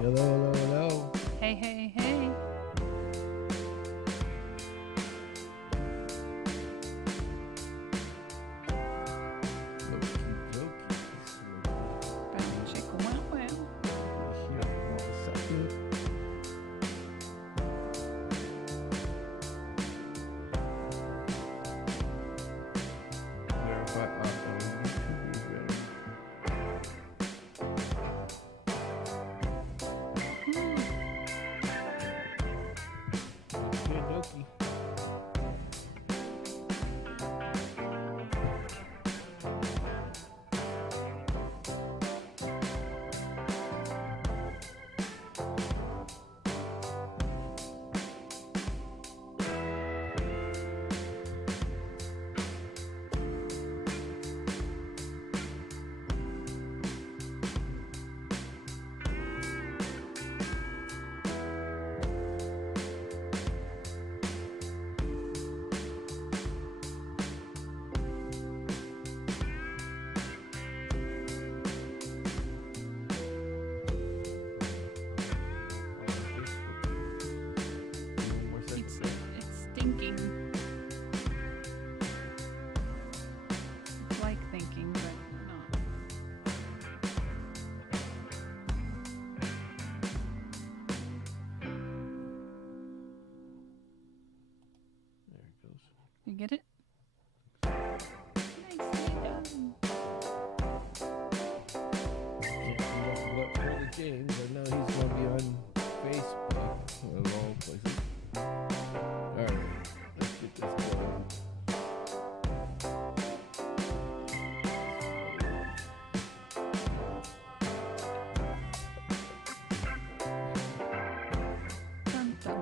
Hello, hello, hello. Hey, hey, hey. Okie dokies. Bow, chicka, wow, wow. Here, all of a sudden. Verify auto. YouTube is ready. Okie dokie. One more second. It's stinking. It's like thinking, but not. There it goes. You get it? Nicely done. Can't keep up with the James. I know he's going to be on Facebook of all places. Alright, let's get this going. Dun, dun.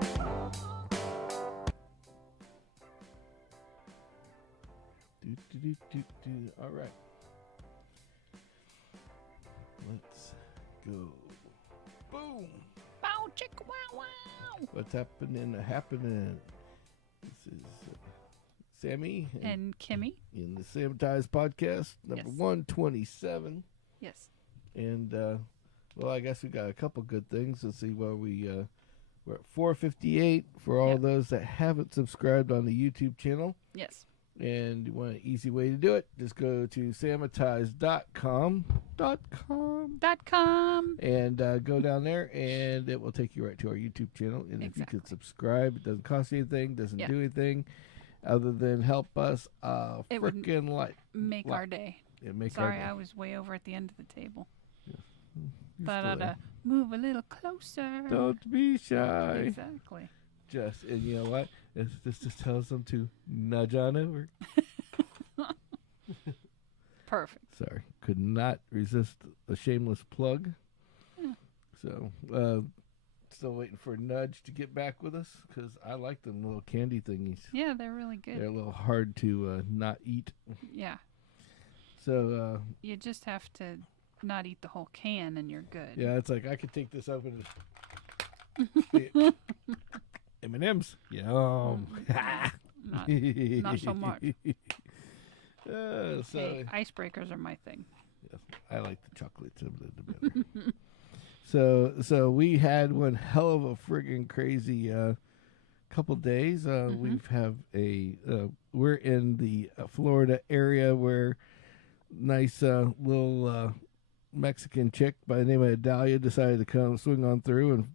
Alright. Let's go. Boom! Bow, chicka, wow, wow. What's happening? This is Sammy And Kimmy? in the Sammitized podcast, number Yes. 127. Yes. And, well, I guess we got a couple good things. Let's see where we're at 458 for all Yeah. those that haven't subscribed on the YouTube channel. Yes. And you want an easy way to do it, just go to sammitized.com .com. and go down there, and it will take you right to our YouTube channel. And if you Exactly. could subscribe, it doesn't cost you anything, doesn't Yeah. do anything other than help us It would freaking like Make Like- our day. it make Sorry, our I was way over at the end of the table. You're But still I'd there. move a little closer. Don't be shy. Exactly. Just, and you know what? This just tells them to nudge on over. Perfect. Sorry, could not resist a shameless plug. Yeah. So, still waiting for Nudge to get back with us because I like them little candy thingies. Yeah, they're really good. They're a little hard to not eat. Yeah. So, You just have to not eat the whole can and you're good. yeah, it's like I could take this up and M&M's. Yum. Not so much. So, Hey, icebreakers are my thing. yes, I like the chocolates a little better. So we had one hell of a friggin' crazy couple days. We've have we're in the Florida area where nice little Mexican chick by the name of Adalia decided to come swing on through and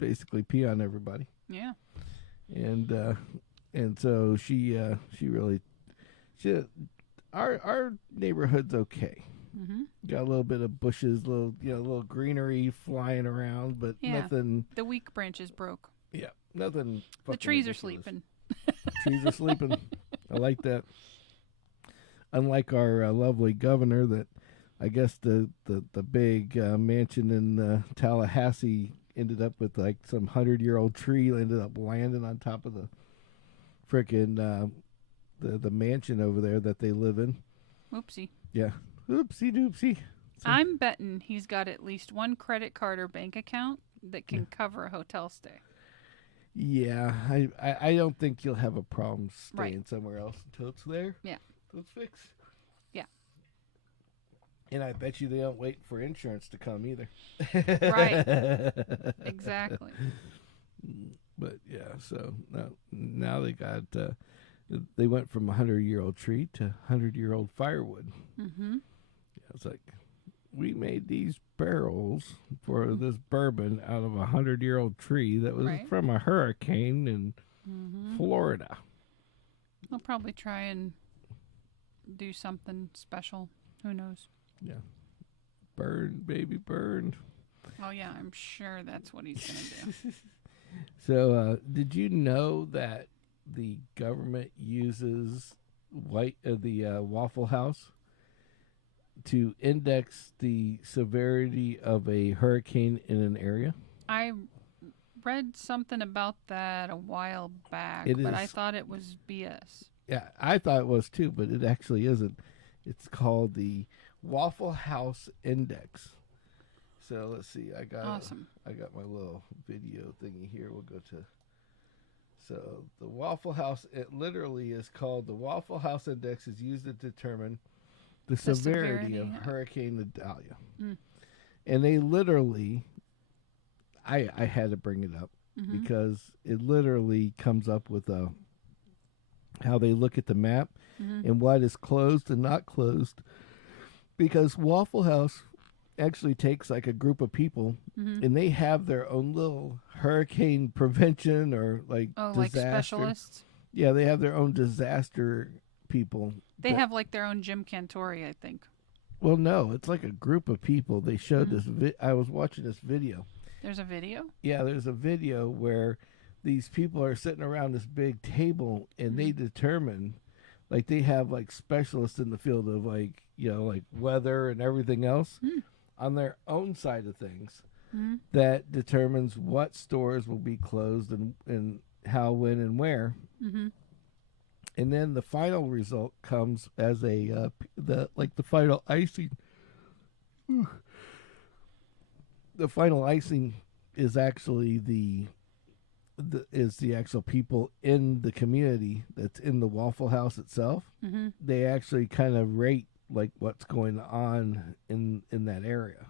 basically pee on everybody. Yeah. And so she our neighborhood's okay. Mm-hmm. Got a little bit of bushes, little greenery flying around, but Yeah. nothing. The weak branches broke. Yeah, nothing. The fucking trees are ridiculous. sleeping. Trees are sleeping. I like that. Unlike our lovely governor, that I guess the big mansion in Tallahassee ended up with like some 100-year-old tree ended up landing on top of the frickin' the mansion over there that they live in. Oopsie. Yeah. Oopsie doopsie. I'm betting he's got at least one credit card or bank account that can cover a hotel stay. Yeah, I don't think you'll have a problem staying Right. somewhere else until it's there. Yeah. Until it's fixed. Yeah. And I bet you they don't wait for insurance to come either. Right. Exactly. But yeah, so now they got they went from a 100-year-old tree to 100-year-old firewood. Mm-hmm. Yeah, it's like we made these barrels for this bourbon out of a 100-year-old tree that was Right. from a hurricane in Florida. They'll probably try and do something special. Who knows? Yeah, burn, baby, burn. Oh yeah, I'm sure that's what he's gonna do. So, did you know that the government uses the Waffle House to index the severity of a hurricane in an area? I read something about that a while back, but I thought it was BS. Yeah, I thought it was too, but it actually isn't. It's called the Waffle House Index. So let's see. I got my little video thingy here. We'll go to. So the Waffle House. It literally is called the Waffle House Index. Is used to determine the severity of Hurricane Idalia. And they literally, I had to bring it up because it literally comes up with how they look at the map and what is closed and not closed. Because Waffle House actually takes like a group of people and they have their own little hurricane prevention or like disaster. Like specialists. Yeah, they have their own disaster people. They have like their own Jim Cantori, I think. Well, no, it's like a group of people. They showed this. I was watching this video. There's a video? Yeah, there's a video where these people are sitting around this big table and they determine, like they have like specialists in the field of like, like weather and everything else on their own side of things that determines what stores will be closed and how, when, and where. And then the final result comes as the final icing. The final icing is actually the actual people in the community that's in the Waffle House itself. They actually kind of rate like what's going on in that area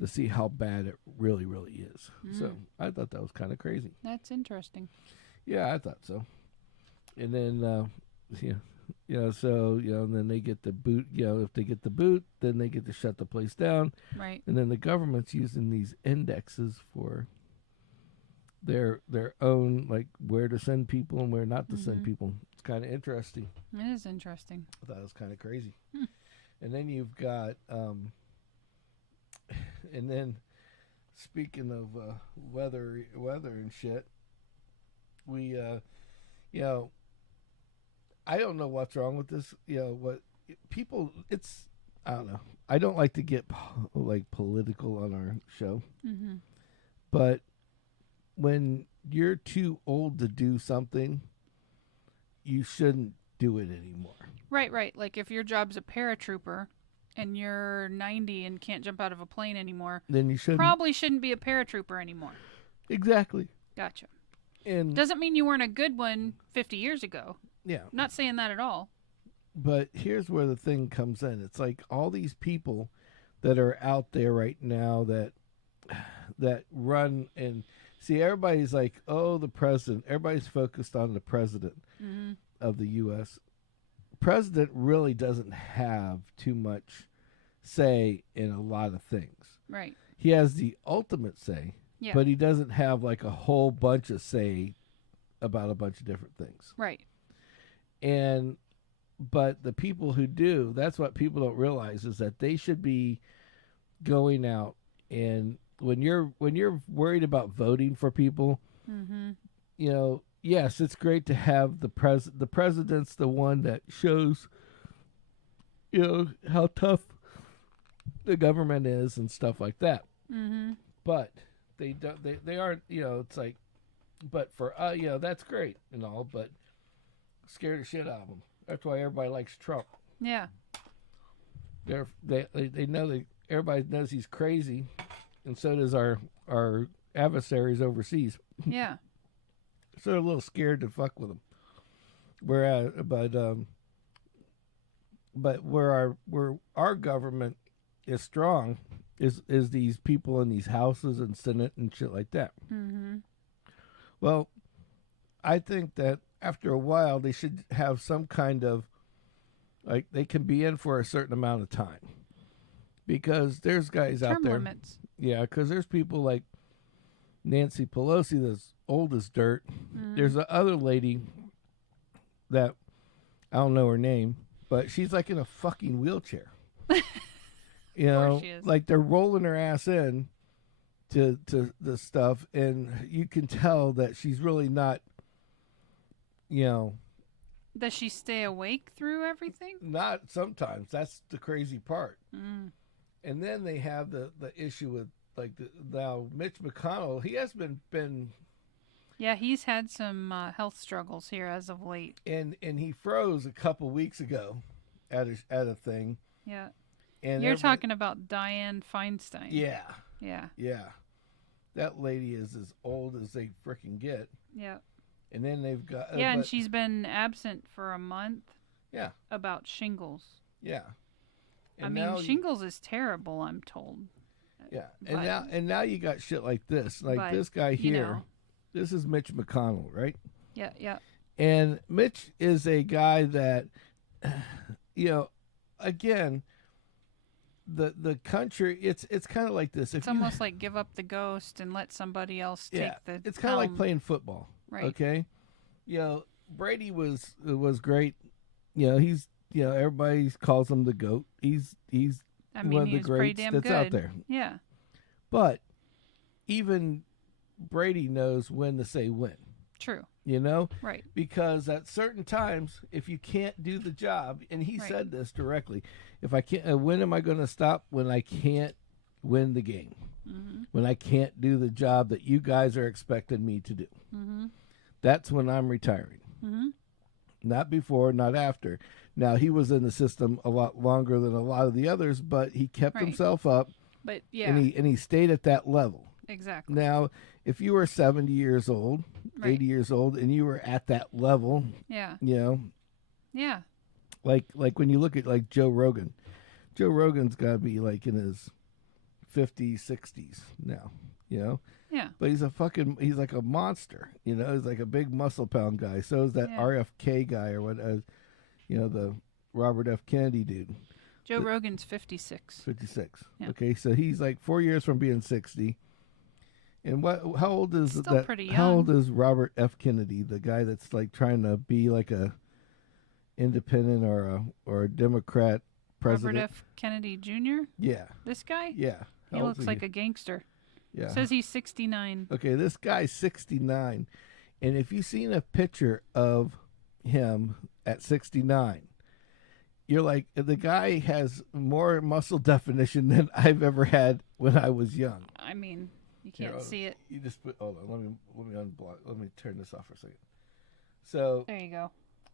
to see how bad it really, really is. So I thought that was kind of crazy. That's interesting. Yeah, I thought so. And then, and then they get the boot. If they get the boot, then they get to shut the place down. Right. And then the government's using these indexes for their own, like where to send people and where not to send people. It's kind of interesting. It is interesting. I thought it was kind of crazy. And then you've got, and then speaking of weather and shit, we, I don't know what's wrong with this. What people, I don't know. I don't like to get like political on our show, but when you're too old to do something, you shouldn't do it anymore. Right. Like if your job's a paratrooper and you're 90 and can't jump out of a plane anymore, then you probably shouldn't be a paratrooper anymore. Exactly. Gotcha. And doesn't mean you weren't a good one 50 years ago. Yeah. I'm not saying that at all. But here's where the thing comes in. It's like all these people that are out there right now that run and see, everybody's like, oh, the president. Everybody's focused on the president of the U.S. President really doesn't have too much say in a lot of things. Right. He has the ultimate say, but he doesn't have like a whole bunch of say about a bunch of different things. Right. But the people who do, that's what people don't realize, is that they should be going out, and when you're worried about voting for people, yes, it's great to have the president's the one that shows how tough the government is and stuff like that. But they aren't, it's like, but for that's great and all, but scared the shit out of them. That's why everybody likes Trump. Yeah. They know that everybody knows he's crazy, and so does our adversaries overseas. Yeah. So they're a little scared to fuck with him. Whereas, but where our government is strong is these people in these houses and Senate and shit like that. Mm-hmm. Well, I think that after a while they should have some kind of, like, they can be in for a certain amount of time, because there's guys out there. Limits. Yeah, because there's people like Nancy Pelosi that's old as dirt. Mm-hmm. There's a other lady that I don't know her name, but she's like in a fucking wheelchair. You know, like they're rolling her ass in to the stuff, and you can tell that she's really not, you know. Does she stay awake through everything? Not sometimes. That's the crazy part. Mm. And then they have the issue with, like, now Mitch McConnell, he has been yeah, he's had some health struggles here as of late. And he froze a couple weeks ago at a thing. Yeah. And you're talking about Dianne Feinstein. Yeah. Yeah. Yeah. That lady is as old as they freaking get. Yeah. And then they've got... yeah, and she's been absent for a month. Yeah. About shingles. Yeah. And I mean, shingles is terrible, I'm told. Yeah. And now you got shit like this. Like this guy here. You know, this is Mitch McConnell, right? Yeah, yeah. And Mitch is a guy that, you know, again... The country, it's kind of like this. It's almost like give up the ghost and let somebody else take the it's kind of like playing football. Right. Okay. You know, Brady was great. You know, he's, you know, everybody calls him the GOAT. He's one of the greats that's out there. Yeah. But even Brady knows when to say when. True. You know? Right. Because at certain times, if you can't do the job, and he said this directly, if I can't, when am I going to stop? When I can't win the game. Mm-hmm. When I can't do the job that you guys are expecting me to do. Mm-hmm. That's when I'm retiring. Mm-hmm. Not before, not after. Now, he was in the system a lot longer than a lot of the others, but he kept himself up. But yeah. And he stayed at that level. Exactly. Now, if you were 70 years old, 80 years old, and you were at that level, you know. Yeah. Like when you look at like Joe Rogan. Joe Rogan's got to be like in his 50s, 60s now, you know. Yeah. But he's like a monster, you know. He's like a big muscle pound guy. So is that RFK guy or what, you know, the Robert F. Kennedy dude. Joe Rogan's 56. 56. Yeah. Okay, so he's like 4 years from being 60. And how old is Still that? Pretty young. How old is Robert F. Kennedy, the guy that's like trying to be like a independent or a Democrat president? Robert F. Kennedy Jr.? Yeah. This guy? Yeah. He looks like a gangster. Yeah. Says he's 69. Okay, this guy's 69. And if you've seen a picture of him at 69, you're like, the guy has more muscle definition than I've ever had when I was young. I mean, you can't see it. You just hold on. Let me unblock. Let me turn this off for a second. So there you go.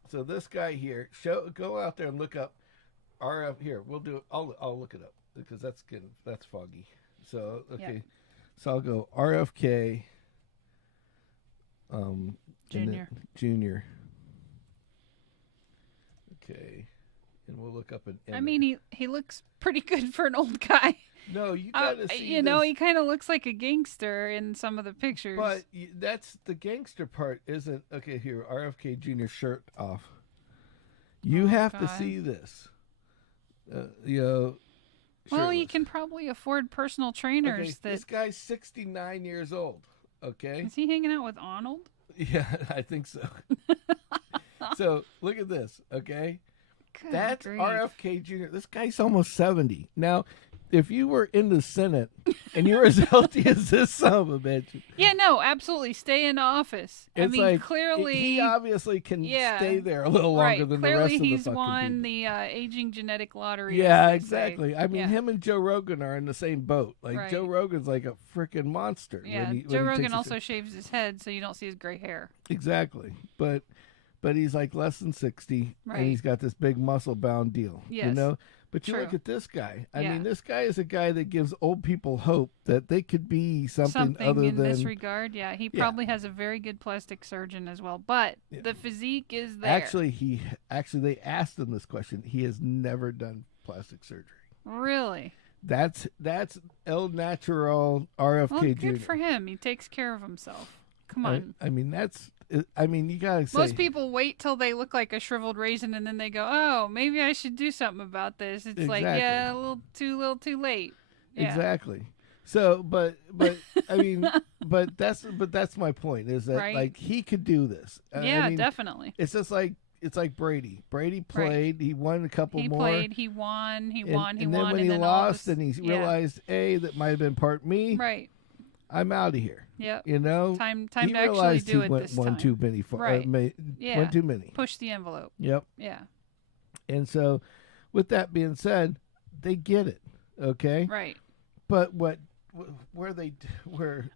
So this guy here, go out there and look up RF. Here, we'll do it. I'll look it up because that's foggy. So okay, so I'll go RFK. Junior. Okay. And we'll look up an image. I mean, he looks pretty good for an old guy. No, you gotta see. You know, he kind of looks like a gangster in some of the pictures. But that's the gangster part, isn't? Okay, here, RFK Jr. shirt off. You have to see this. You know. Well, he can probably afford personal trainers. Okay, this guy's 69 years old. Okay. Is he hanging out with Arnold? Yeah, I think so. So look at this. Okay. Good That's grief. RFK Jr. This guy's almost 70. Now, if you were in the Senate and you were as healthy as this son of a bitch. Yeah, no, absolutely. Stay in office. I mean, like, clearly. He obviously can stay there a little longer than clearly the rest of the he's fucking won people. the aging genetic lottery. Yeah, exactly. I mean, him and Joe Rogan are in the same boat. Like, Joe Rogan's like a freaking monster. Yeah, Joe Rogan also shaves his head so you don't see his gray hair. Exactly. But he's like less than 60, and he's got this big muscle-bound deal. Yes. You know? But you look at this guy. I mean, this guy is a guy that gives old people hope that they could be something other in than... this regard, he probably has a very good plastic surgeon as well. But the physique is there. Actually, they asked him this question. He has never done plastic surgery. Really? That's El Natural RFK Well, Jr. good for him. He takes care of himself. Come on. I mean, you gotta say. Most people wait till they look like a shriveled raisin and then they go, "Oh, maybe I should do something about this." It's like, yeah, a little too late. Yeah. Exactly. So, but I mean, but that's my point is that right? like he could do this. Yeah, I mean, definitely. It's just like Brady. Brady played. Right. He won a couple more. He played. He won. He won. And then when he lost, and he realized, that might have been part me. Right. I'm out of here. Yep. You know, time to actually do it this time. One too many. Right. One too many. Push the envelope. Yep. Yeah. And so, with that being said, they get it. Okay. Right. But where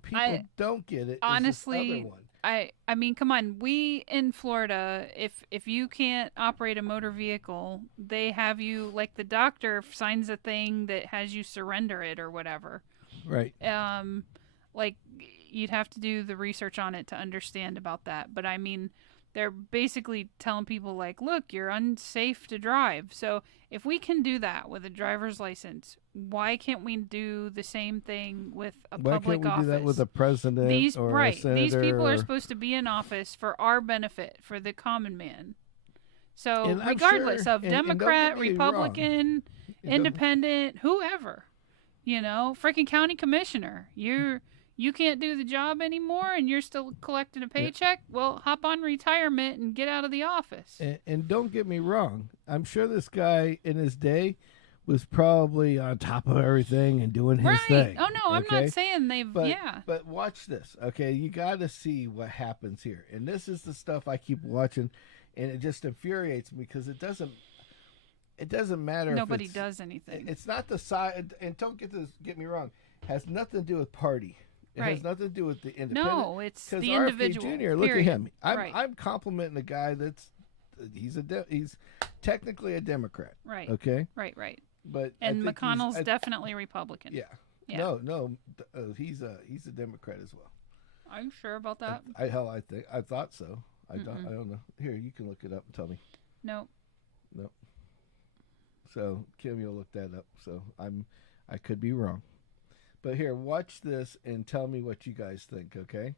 people don't get it, honestly, is this other one. I mean, come on. We in Florida, if you can't operate a motor vehicle, they have you, like, the doctor signs a thing that has you surrender it or whatever. Right. Like, you'd have to do the research on it to understand about that. But I mean, they're basically telling people, like, look, you're unsafe to drive. So if we can do that with a driver's license, why can't we do the same thing with a public office? Why can't we do that with a president or a senator? These people are supposed to be in office for our benefit, for the common man. So regardless of Democrat, Republican, Independent, whoever, freaking county commissioner, you can't do the job anymore and you're still collecting a paycheck? Yeah. Well, hop on retirement and get out of the office. And don't get me wrong. I'm sure this guy in his day was probably on top of everything and doing his thing. Oh, no, I'm not saying But watch this, okay? You got to see what happens here. And this is the stuff I keep watching, and it just infuriates me because it doesn't matter. Nobody does anything. It's not the side, and don't get me wrong, has nothing to do with party. It has nothing to do with the independent. No, it's the RFK individual. Jr., look at him. I'm complimenting a guy he's technically a Democrat. Right. Okay. Right. But McConnell's definitely Republican. Yeah. No. He's a Democrat as well. Are you sure about that? I thought so. I don't know. Here, you can look it up and tell me. Nope. So Kim, you'll look that up. So I could be wrong. But here, watch this and tell me what you guys think, okay?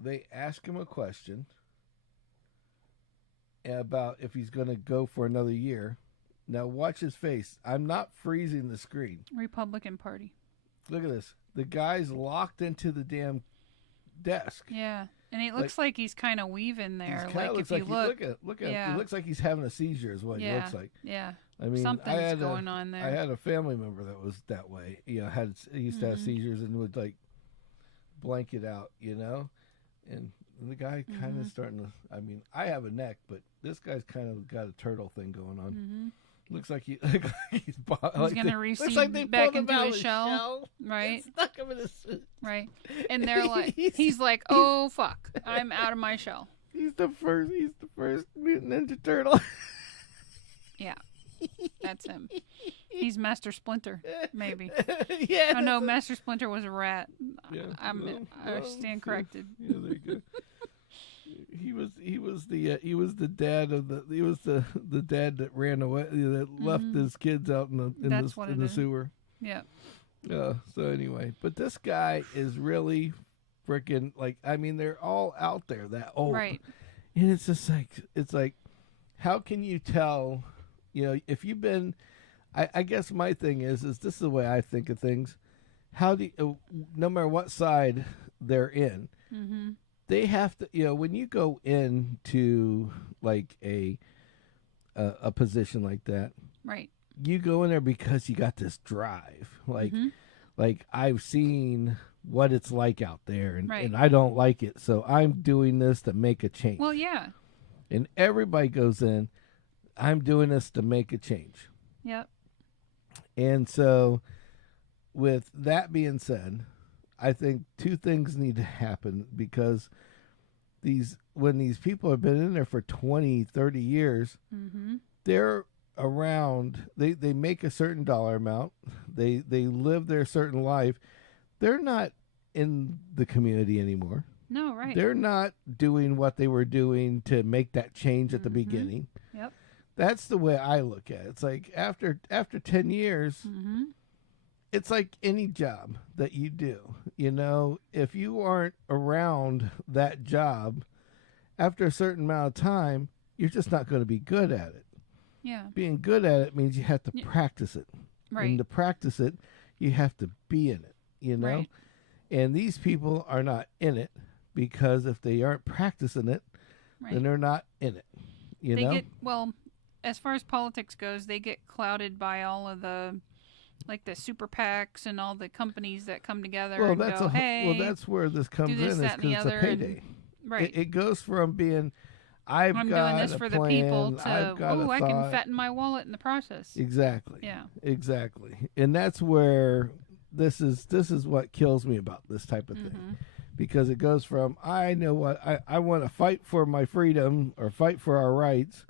They ask him a question about if he's going to go for another year. Now watch his face. I'm not freezing the screen. Republican Party. Look at this. The guy's locked into the damn desk. Yeah. And it looks like he's kind of weaving there. Look at him. He looks like he's having a seizure is what he looks like. Yeah. I mean, something's going on there. I had a family member that was that way. He used to have seizures and would like blank it out, And the guy kind of starting to. I mean, I have a neck, but this guy's kind of got a turtle thing going on. Mm-hmm. Looks like he's going to recede back into his shell. Right. Stuck him in his suit. Right. And they're like, he's like, oh fuck, I'm out of my shell. He's the first mutant Ninja Turtle. Yeah. That's him. He's Master Splinter, maybe. Yeah. Oh no, Master Splinter was a rat. Yeah, I stand corrected. Yeah, there you go. He was the dad of the dad that ran away, that left his kids out in the sewer. Yeah. So anyway, but this guy is really freaking they're all out there that old, right? And it's just like how can you tell? If you've been, I guess my thing is this is the way I think of things. How do you, no matter what side they're in, they have to, when you go into like a position like that, right? You go in there because you got this drive, like I've seen what it's like out there, and I don't like it, so I'm doing this to make a change. Well, yeah. And everybody goes in. I'm doing this to make a change. Yep. And so, with that being said, I think two things need to happen because when these people have been in there for 20, 30 years, they're around, they make a certain dollar amount, they live their certain life. They're not in the community anymore. No, right. They're not doing what they were doing to make that change at the beginning. Yep. That's the way I look at it. It's like after 10 years, it's like any job that you do. You know, if you aren't around that job after a certain amount of time, you're just not going to be good at it. Yeah. Being good at it means you have to practice it. Right. And to practice it, you have to be in it, you know? Right. And these people are not in it because if they aren't practicing it, then they're not in it, you know? Well, as far as politics goes, they get clouded by all of the, like the super PACs and all the companies that come together and go, hey. Well, that's where this comes in, is because it's a payday. Right. It goes from being, I'm doing this for the people, to, I can fatten my wallet in the process. Exactly. Yeah. Exactly. And that's where this is what kills me about this type of thing. Because it goes from, I know what I want to fight for my freedom or fight for our rights.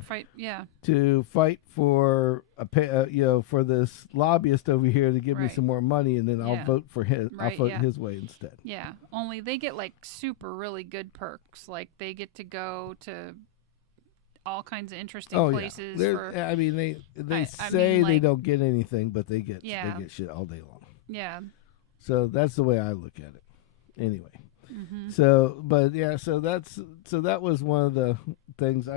To fight for for this lobbyist over here to give me some more money, and then I'll vote for his. I'll vote his way instead. Yeah. Only they get like super really good perks. Like they get to go to all kinds of interesting places. Yeah. I mean, they say they don't get anything, but they get shit all day long. Yeah. So that's the way I look at it. Anyway. So that was one of the things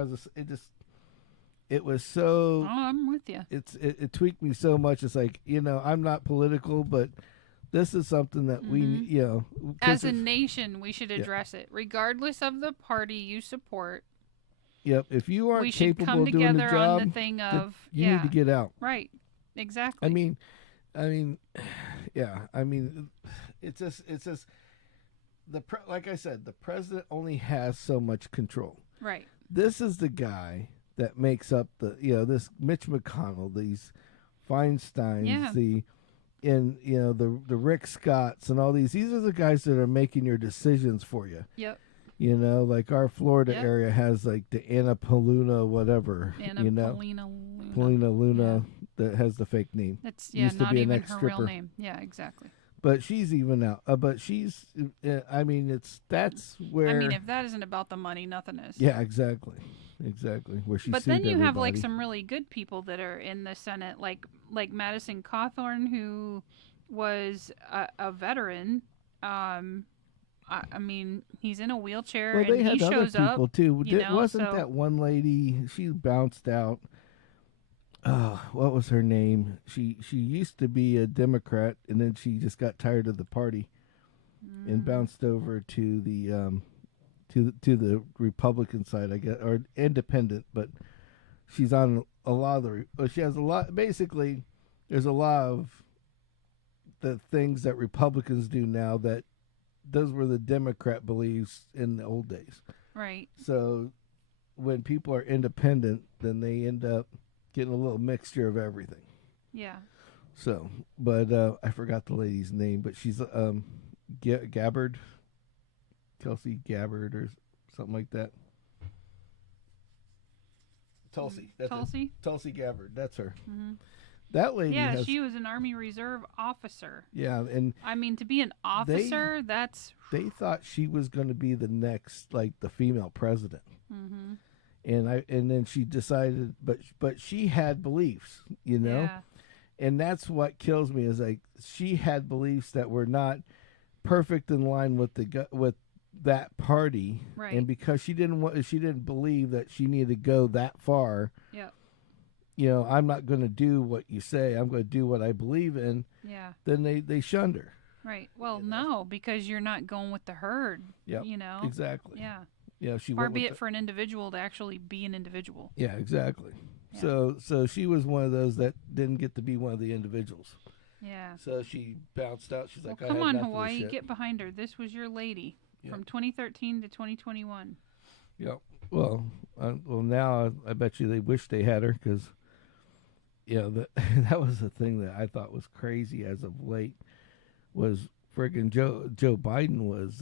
it was so. Oh, I'm with you. It tweaked me so much. It's like, I'm not political, but this is something that we, as a nation, we should address it, regardless of the party you support. Yep. If you aren't capable of doing the job, we should come together on the thing of you need to get out. Right. Exactly. I mean, yeah. I mean, it's just. Like I said, the president only has so much control. Right. This is the guy that makes up this Mitch McConnell, these Feinsteins, the Rick Scotts and all these. These are the guys that are making your decisions for you. Yep. Like our Florida area has like the Anna Paluna whatever. Polina Luna that has the fake name. That's not even her real name. Yeah, exactly. But she's even out. But she's. That's where. I mean, if that isn't about the money, nothing is. Yeah, exactly. Where she. But then you have like some really good people that are in the Senate, like Madison Cawthorn, who was a veteran. I mean, he's in a wheelchair and he shows up. Well, they had other people too. Wasn't that one lady? She bounced out. What was her name? She used to be a Democrat, and then she just got tired of the party, and bounced over to the to the Republican side, I guess, or independent. But she's on a lot of she has a lot. Basically, there's a lot of the things that Republicans do now that those were the Democrat beliefs in the old days. Right. So when people are independent, then they end up getting a little mixture of everything. Yeah. So, but I forgot the lady's name, but she's Gabbard, Kelsey Gabbard or something like that. Tulsi. That's Tulsi? it. Tulsi Gabbard. That's her. That lady. Yeah, she was an Army Reserve officer. Yeah, and I mean, to be an officer, they thought she was going to be the next, like the female president. And then she decided, but she had beliefs, Yeah. And that's what kills me is like she had beliefs that were not perfect in line with that party, right? And because she didn't believe that she needed to go that far. Yeah. I'm not going to do what you say. I'm going to do what I believe in. Yeah. Then they shunned her. Right. Well, no, because you're not going with the herd. Yeah. Exactly. Yeah. Yeah, far be it for an individual to actually be an individual. Yeah, exactly. Yeah. So she was one of those that didn't get to be one of the individuals. Yeah. So she bounced out. She's like, come on, Hawaii, get behind her. This was your lady from 2013 to 2021. Yep. Well, now I bet you they wish they had her because, that was the thing that I thought was crazy as of late was friggin' Joe Biden was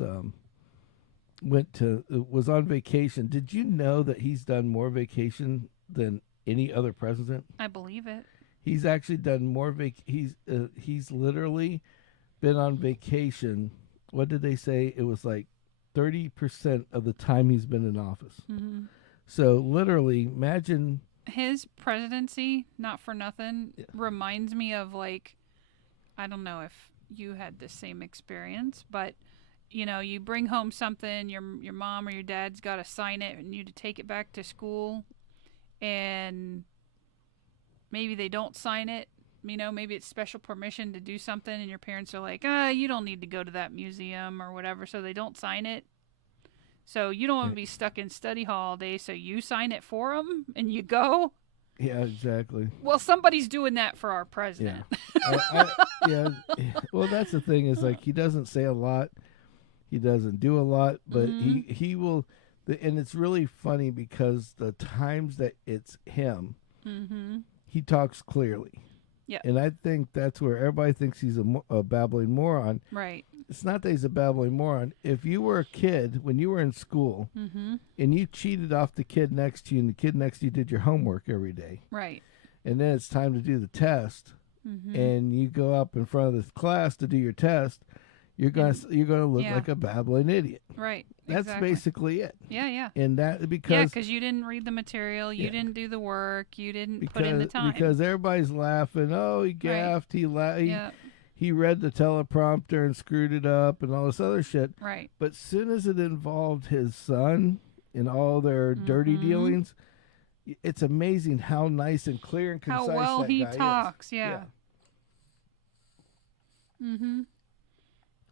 was on vacation. Did you know that he's done more vacation than any other president? I believe it. He's actually done more he's literally been on vacation. What did they say? It was like 30% of the time he's been in office. So literally, imagine his presidency, not for nothing, reminds me of, like, I don't know if you had the same experience, but you bring home something, your mom or your dad's got to sign it and you to take it back to school, and maybe they don't sign it. Maybe it's special permission to do something, and your parents are like, you don't need to go to that museum or whatever, so they don't sign it. So you don't want to be stuck in study hall all day, so you sign it for them and you go. Yeah, exactly. Well, somebody's doing that for our president. Yeah. Well, that's the thing is, like, he doesn't say a lot. He doesn't do a lot, but he will. And it's really funny because the times that it's him, he talks clearly. Yeah. And I think that's where everybody thinks he's a babbling moron. Right. It's not that he's a babbling moron. If you were a kid when you were in school and you cheated off the kid next to you and the kid next to you did your homework every day. Right. And then it's time to do the test and you go up in front of the class to do your test, you're gonna look like a babbling idiot. Right. That's basically it. Yeah. And that because you didn't read the material, you didn't do the work, you didn't put in the time. Because everybody's laughing. Oh, he gaffed. Right. He read the teleprompter and screwed it up and all this other shit. Right. But as soon as it involved his son and all their dirty dealings, it's amazing how nice and clear and concise how well that he guy talks. is. Yeah.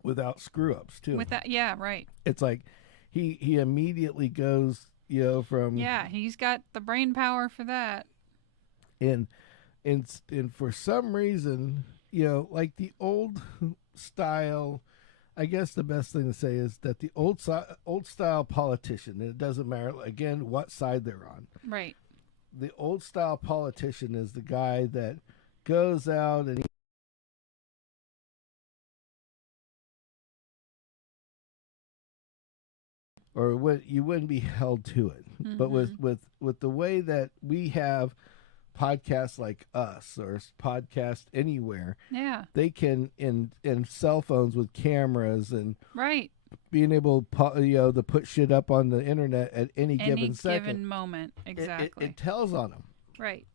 Without screw ups too. Right. It's like he immediately goes, from he's got the brain power for that. And for some reason, like the old style, I guess the best thing to say is that the old style politician, and it doesn't matter again what side they're on. Right. The old style politician is the guy that goes out and you wouldn't be held to it. But with the way that we have podcasts like us or podcast anywhere, they can in cell phones with cameras and being able to put shit up on the internet at any given moment. Exactly. It tells on them. Right.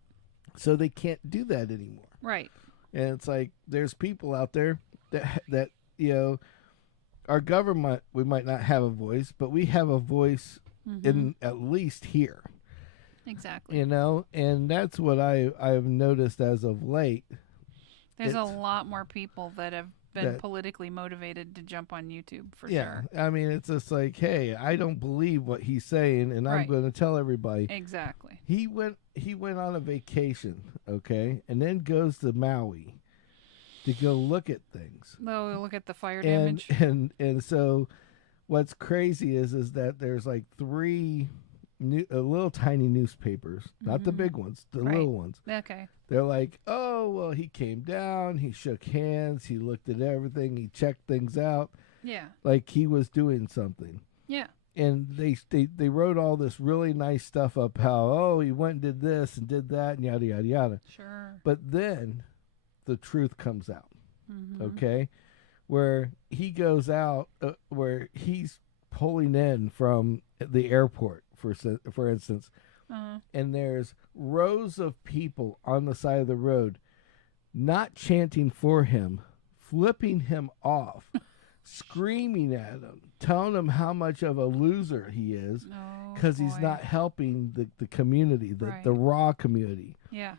So they can't do that anymore. Right. And it's like there's people out there that our government, we might not have a voice, but we have a voice in at least here. Exactly. And that's what I've noticed as of late. There's a lot more people that have been politically motivated to jump on YouTube for sure. I mean, it's just like, hey, I don't believe what he's saying, and I'm going to tell everybody. Exactly. He went on a vacation, okay, and then goes to Maui to go look at things. Look at the fire damage. And so what's crazy is that there's like 3 little tiny newspapers, not the big ones, the little ones. Okay. They're like, oh, well, he came down, he shook hands, he looked at everything, he checked things out. Yeah. Like he was doing something. Yeah. And they wrote all this really nice stuff up, how, he went and did this and did that and yada, yada, yada. Sure. But then the truth comes out, okay? Where he goes out, where he's pulling in from the airport, for instance, and there's rows of people on the side of the road not chanting for him, flipping him off, screaming at him, telling him how much of a loser he is because he's not helping the community, the raw community. Yeah.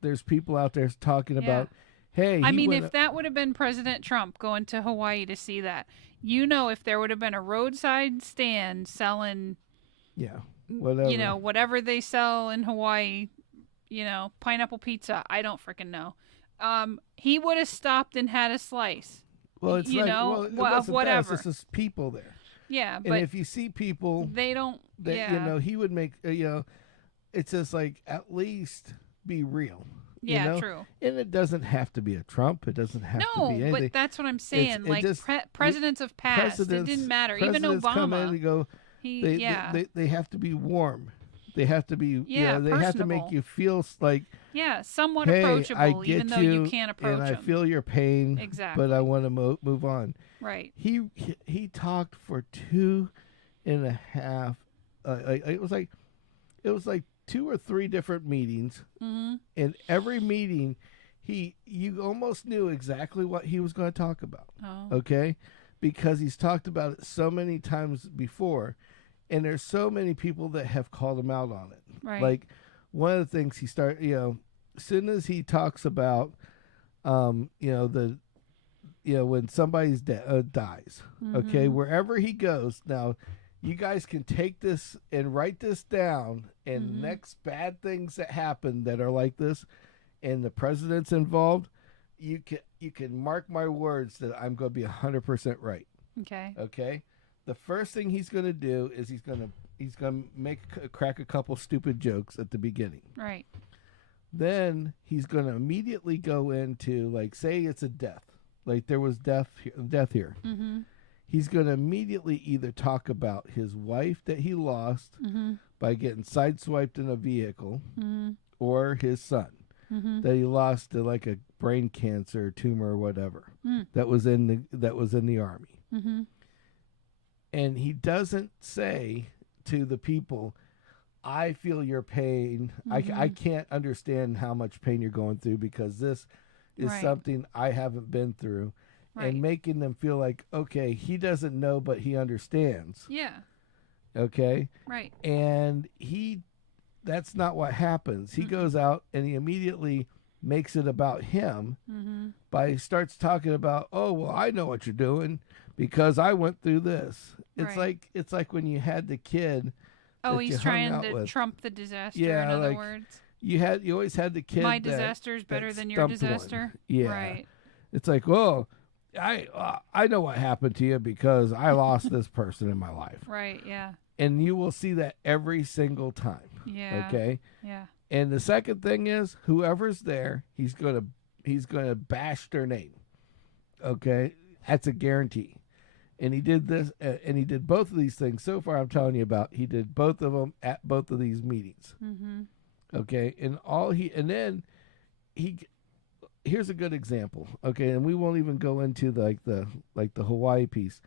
There's people out there talking about, hey, I mean, if that would have been President Trump going to Hawaii to see that, if there would have been a roadside stand selling, whatever, whatever they sell in Hawaii, pineapple pizza, I don't freaking know. He would have stopped and had a slice. Well, it's whatever. It's just people there. Yeah, but if you see people, they don't. He would make. It's just like at least be real. Yeah, true. And it doesn't have to be a Trump. It doesn't have to be anything. No, but that's what I'm saying. Presidents of past, it didn't matter. Even Obama. Come in and go, they have to be warm. They have to be, they have to make you feel like, somewhat hey, approachable, even though you can't approach and them. I feel your pain, exactly. but I want to move on. Right. He talked for 2.5. It was like it was like 2 or 3 different meetings. Mm-hmm. And every meeting, you almost knew exactly what he was going to talk about. Oh. Okay? Because he's talked about it so many times before. And there's so many people that have called him out on it. Right. Like, one of the things he started, as soon as he talks about, when somebody dies, mm-hmm. okay, wherever he goes, now, you guys can take this and write this down, and mm-hmm. next bad things that happen that are like this, and the president's involved, you can mark my words that I'm going to be 100% right. Okay. Okay. The first thing he's going to do is he's going to crack a couple stupid jokes at the beginning. Right. Then he's going to immediately go into, like, say it's a death, like there was death here. Mm-hmm. He's going to immediately either talk about his wife that he lost mm-hmm. by getting sideswiped in a vehicle, mm-hmm. or his son mm-hmm. that he lost to, like, a brain cancer tumor or whatever that was in the army. Mm-hmm. And he doesn't say to the people, I feel your pain. Mm-hmm. I can't understand how much pain you're going through because this is right. something I haven't been through. Right. And making them feel like, okay, he doesn't know, but he understands. Yeah. Okay? Right. And that's not what happens. He mm-hmm. goes out and he immediately makes it about him mm-hmm. Starts talking about, oh, well, I know what you're doing because I went through this. It's like when you had the kid. Oh, he's trying to trump the disaster, in other words. You always had the kid. My disaster's better than your disaster. One. Yeah. Right. It's like, well, I know what happened to you because I lost this person in my life. Right, yeah. And you will see that every single time. Yeah. Okay? Yeah. And the second thing is, whoever's there, he's gonna bash their name. Okay? That's a guarantee. And he did this, and he did both of these things. So far, I'm telling you about, he did both of them at both of these meetings. Mm-hmm. Okay? And then here's a good example. Okay? And we won't even go into the Hawaii piece.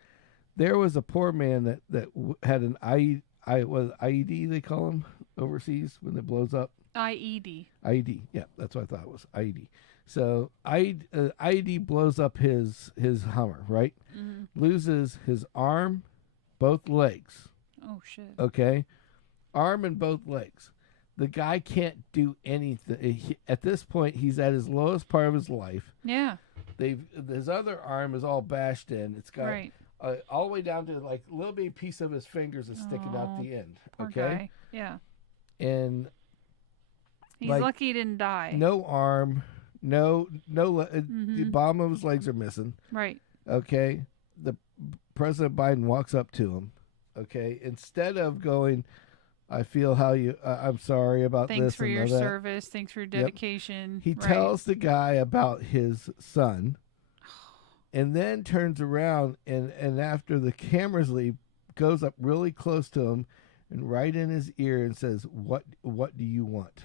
There was a poor man that had an IED, they call them overseas when it blows up. IED. IED. Yeah, that's what I thought it was. IED. So IED blows up his Hummer, right? Mm-hmm. Loses his arm, both legs. Oh, shit. Okay? Arm and both legs. The guy can't do anything. At this point, he's at his lowest part of his life. Yeah. His other arm is all bashed in. It's got all the way down to, like, a little bitty piece of his fingers is sticking out the end. Poor okay? Guy. Yeah. And he's lucky he didn't die. No arm. No, mm-hmm. the bottom of his legs are missing. Right. Okay. The President Biden walks up to him. Okay. Instead of going, I feel how you, I'm sorry about Thanks this. Thanks for your service. Thanks for your dedication. Yep. He tells the guy about his son and then turns around and after the cameras leave, goes up really close to him and right in his ear and says, what do you want?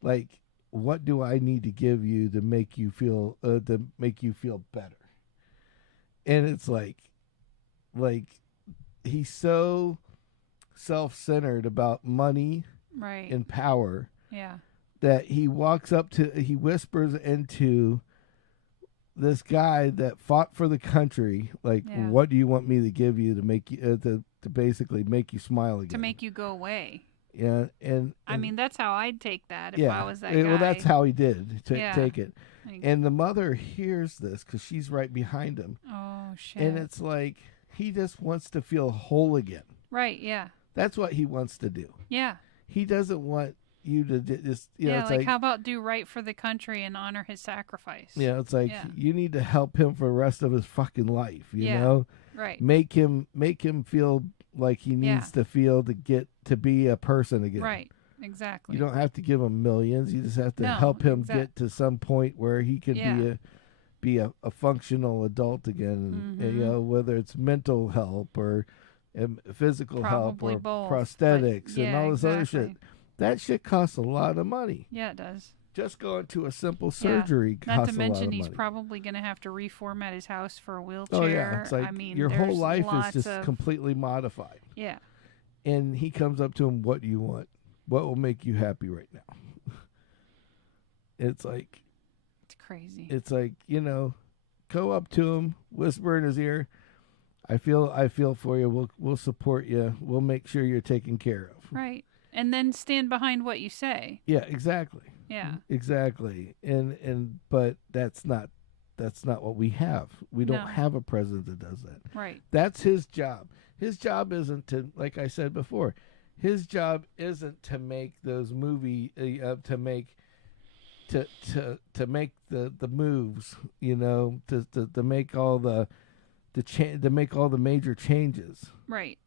Like, what do I need to give you to make you feel better? And it's like he's so self-centered about money and power that he whispers into this guy that fought for the country, like, what do you want me to give you to make you to basically make you smile again, to make you go away? Yeah, and I mean, that's how I'd take that if I was that guy. Well, that's how he did take it. And the mother hears this because she's right behind him. Oh, shit. And it's like he just wants to feel whole again. Right, yeah. That's what he wants to do. Yeah. He doesn't want you to just, it's like how about do right for the country and honor his sacrifice? Yeah, it's like you need to help him for the rest of his fucking life, you know? Right. Make him feel like he needs to feel to get to be a person again. Right. Exactly. You don't have to give him millions. You just have to help him get to some point where he can be a functional adult again. Mm-hmm. And, whether it's mental help or physical Probably help or both, prosthetics and all this other shit. That shit costs a lot of money. Yeah, it does. Just going to a simple surgery costs a lot of money. Not to mention he's probably going to have to reformat his house for a wheelchair. Oh, yeah. It's like I mean, your whole life is just of... completely modified. Yeah. and he comes up to him, "What do you want? What will make you happy right now?" It's like, it's crazy. It's like, go up to him, whisper in his ear, I feel for you. We'll support you. We'll make sure you're taken care of. Right. And then stand behind what you say. Yeah, exactly. Yeah. Exactly. But that's not what we have. We don't have a president that does that. Right. That's his job. His job isn't to, like I said before, his job isn't to make those to make the moves, to make all to make all the major changes. Right.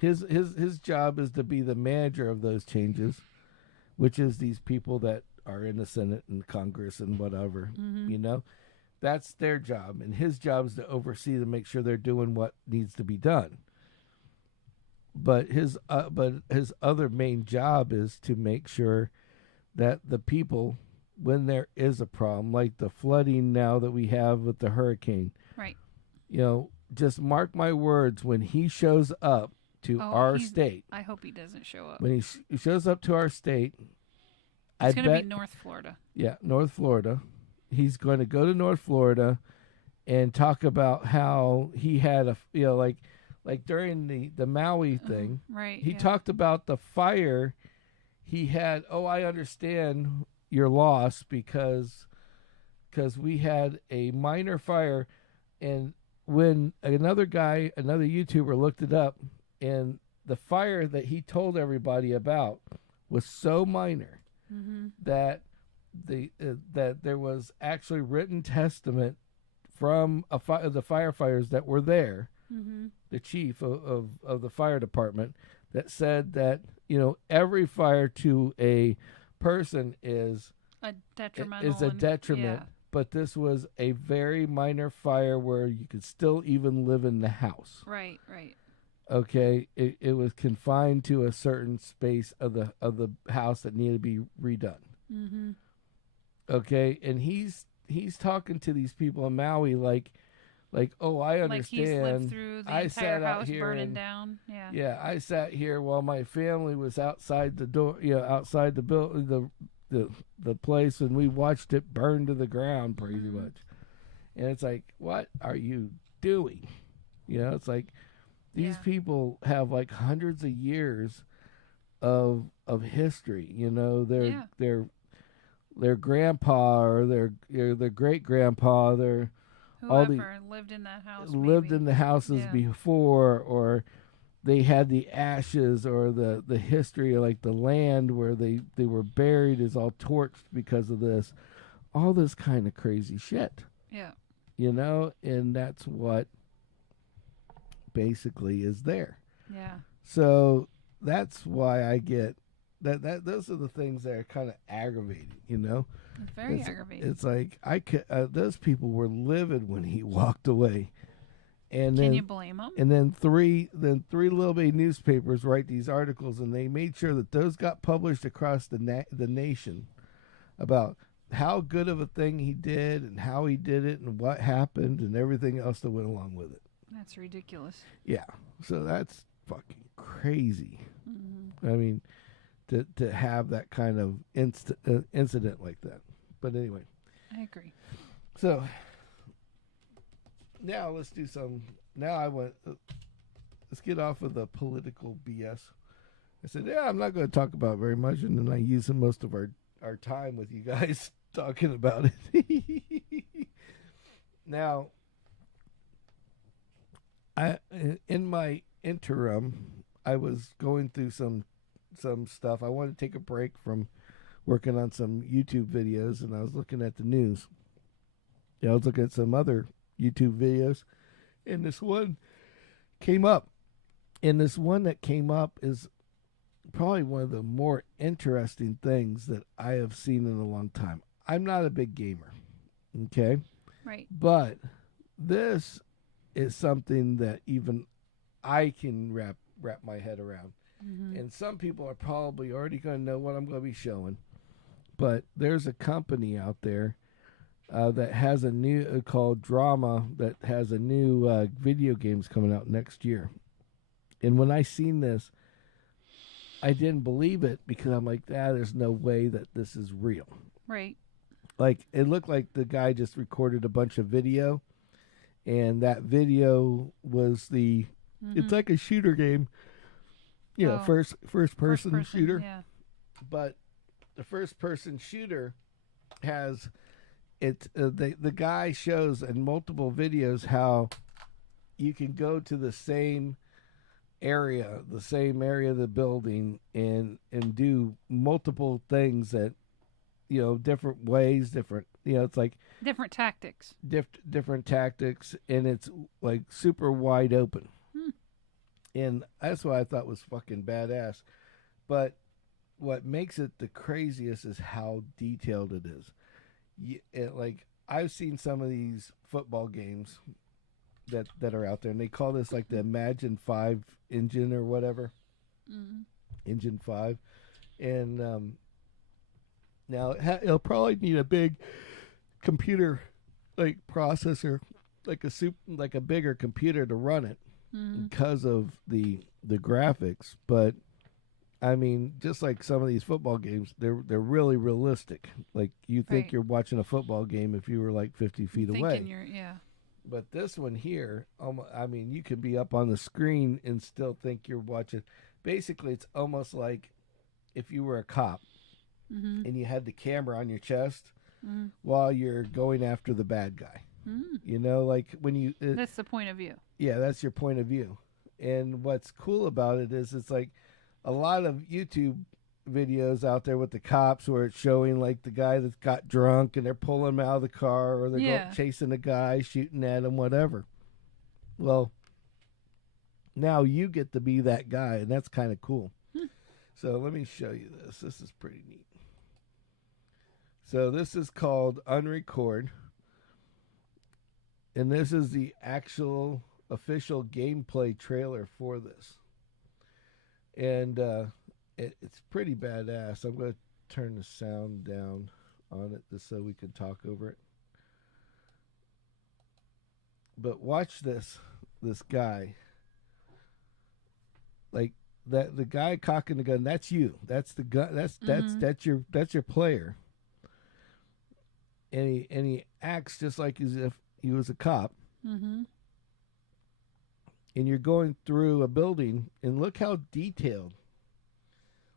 His job is to be the manager of those changes, which is these people that are in the Senate and Congress and whatever. Mm-hmm. That's their job, and his job is to oversee to make sure they're doing what needs to be done. But his other main job is to make sure that the people, when there is a problem, like the flooding now that we have with the hurricane, right? Just mark my words, when he shows up to our state. I hope he doesn't show up. When he shows up to our state, it's going to be North Florida. Yeah, North Florida. He's going to go to North Florida and talk about how he had like during the Maui thing. Right. He talked about the fire he had. Oh, I understand your loss because we had a minor fire, and when another YouTuber looked it up, and the fire that he told everybody about was so minor that that there was actually written testament from the firefighters that were there, the chief of the fire department, that said that every fire to a person is a detriment. Yeah. But this was a very minor fire where you could still even live in the house. Right, right. Okay, it was confined to a certain space of the house that needed to be redone. Mm-hmm. Okay, and he's talking to these people in Maui like, oh, I understand. Like he's lived through the entire house burning down. Yeah. Yeah, I sat here while my family was outside the door, outside the place, and we watched it burn to the ground pretty much. And it's like, what are you doing? It's like these people have like hundreds of years of history. Their grandpa or their great grandpa, whoever lived in that house, in the houses before, or they had the ashes, or the history of like the land where they were buried is all torched because of this, all this kind of crazy shit. Yeah. And that's what basically is there. Yeah. So that's why I get that those are the things that are kind of aggravating, It's very aggravating. It's like those people were livid when he walked away. And Can you blame them? And then three little bitty newspapers write these articles, and they made sure that those got published across the nation about how good of a thing he did and how he did it and what happened and everything else that went along with it. That's ridiculous. Yeah, so that's fucking crazy. Mm-hmm. I mean, to have that kind of incident like that. But anyway, I agree. So now let's do some. Now let's get off of the political BS. I said, yeah, I'm not going to talk about very much, and then I use most of our time with you guys talking about it. Now, in my interim, I was going through some stuff. I wanted to take a break from working on some YouTube videos, and I was looking at the news. I was looking at some other YouTube videos, and this one came up. And this one that came up is probably one of the more interesting things that I have seen in a long time. I'm not a big gamer, okay? Right. But this is something that even I can wrap my head around. Mm-hmm. And some people are probably already going to know what I'm going to be showing. But there's a company out there that has a new called Drama, that has a new video games coming out next year. And when I seen this, I didn't believe it because I'm like, there's no way that this is real. Right. Like, it looked like the guy just recorded a bunch of video, and that video was it's like a shooter game, first person shooter. Yeah. But the first person shooter has the guy shows in multiple videos how you can go to the same area of the building and do multiple things that different ways, different it's like different tactics, different tactics, and it's like super wide open. And that's what I thought was fucking badass. But what makes it the craziest is how detailed it is. Like, I've seen some of these football games that are out there, and they call this like the Imagine 5 engine or whatever. Engine 5. And now it'll probably need a big computer like processor, like a bigger computer to run it because of the graphics. But I mean, just like some of these football games, they're really realistic. Like, you think you're watching a football game if you were like 50 feet away. But this one here, I mean, you could be up on the screen and still think you're watching. Basically, it's almost like if you were a cop and you had the camera on your chest while you're going after the bad guy. Like when you... that's the point of view. Yeah, that's your point of view. And what's cool about it is it's like a lot of YouTube videos out there with the cops where it's showing like the guy that's got drunk and they're pulling him out of the car, or they're chasing the guy, shooting at him, whatever. Well, now you get to be that guy, and that's kind of cool. So let me show you this. This is pretty neat. So this is called Unrecord, and this is the actual official gameplay trailer for this. And it's pretty badass. I'm going to turn the sound down on it just so we can talk over it. But watch this guy. Like that, the guy cocking the gun, that's you. That's the gun. That's your player. And he acts just like as if he was a cop. And you're going through a building, and look how detailed.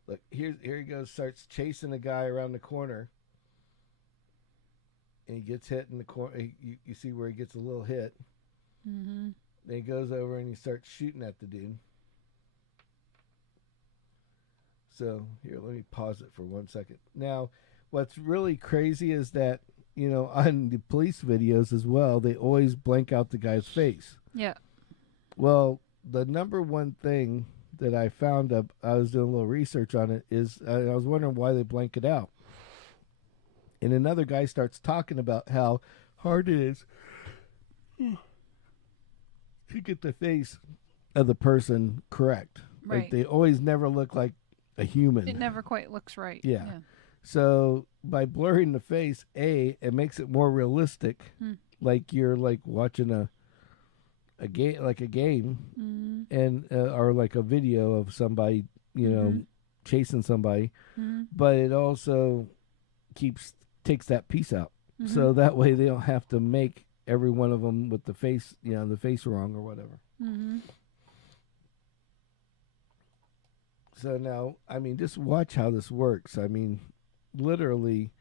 Look, here he goes, starts chasing a guy around the corner, and he gets hit in the corner. You see where he gets a little hit. Then he goes over and he starts shooting at the dude. So here, let me pause it for 1 second. Now, what's really crazy is that, on the police videos as well, they always blank out the guy's face. Yeah. Well, the number one thing that I found up, I was doing a little research on it, is I was wondering why they blank it out. And another guy starts talking about how hard it is to get the face of the person correct. Right. Like, they always never look like a human. It never quite looks right. Yeah. So by blurring the face, it makes it more realistic. Like you're like watching a game, and or like a video of somebody, chasing somebody, but it also takes that piece out, so that way they don't have to make every one of them with the face, the face wrong or whatever. So now, I mean, just watch how this works. I mean, literally,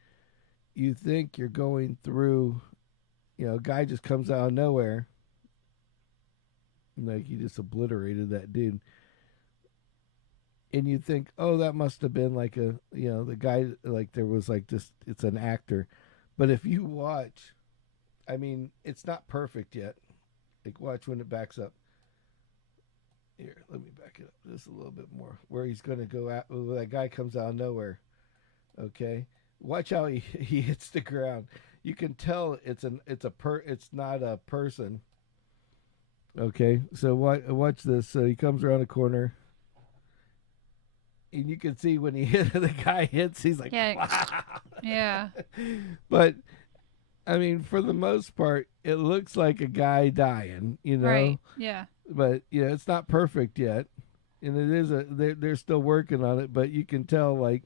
you think you're going through, a guy just comes out of nowhere. Like, he just obliterated that dude. And you think, oh, that must have been like the guy, like there was like just, it's an actor. But if you watch, I mean, it's not perfect yet. Like, watch when it backs up. Here, let me back it up just a little bit more. Where he's going to go out, that guy comes out of nowhere. Okay? Watch how he hits the ground. You can tell it's not a person. Okay, so watch this. So he comes around a corner, and you can see when the guy hits, he's like, yeah, wow. Yeah. But I mean, for the most part, it looks like a guy dying, Right. Yeah. But it's not perfect yet, and it is they're still working on it. But you can tell, like,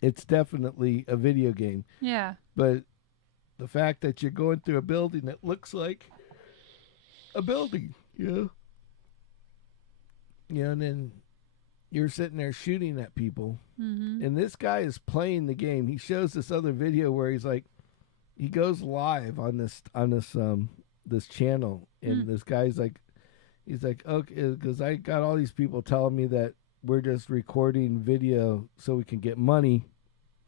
it's definitely a video game. Yeah. But the fact that you're going through a building that looks like a building, and then you're sitting there shooting at people, and this guy is playing the game. He shows this other video where he's like, he goes live on this channel, and this guy's like, he's like, okay, because I got all these people telling me that we're just recording video so we can get money,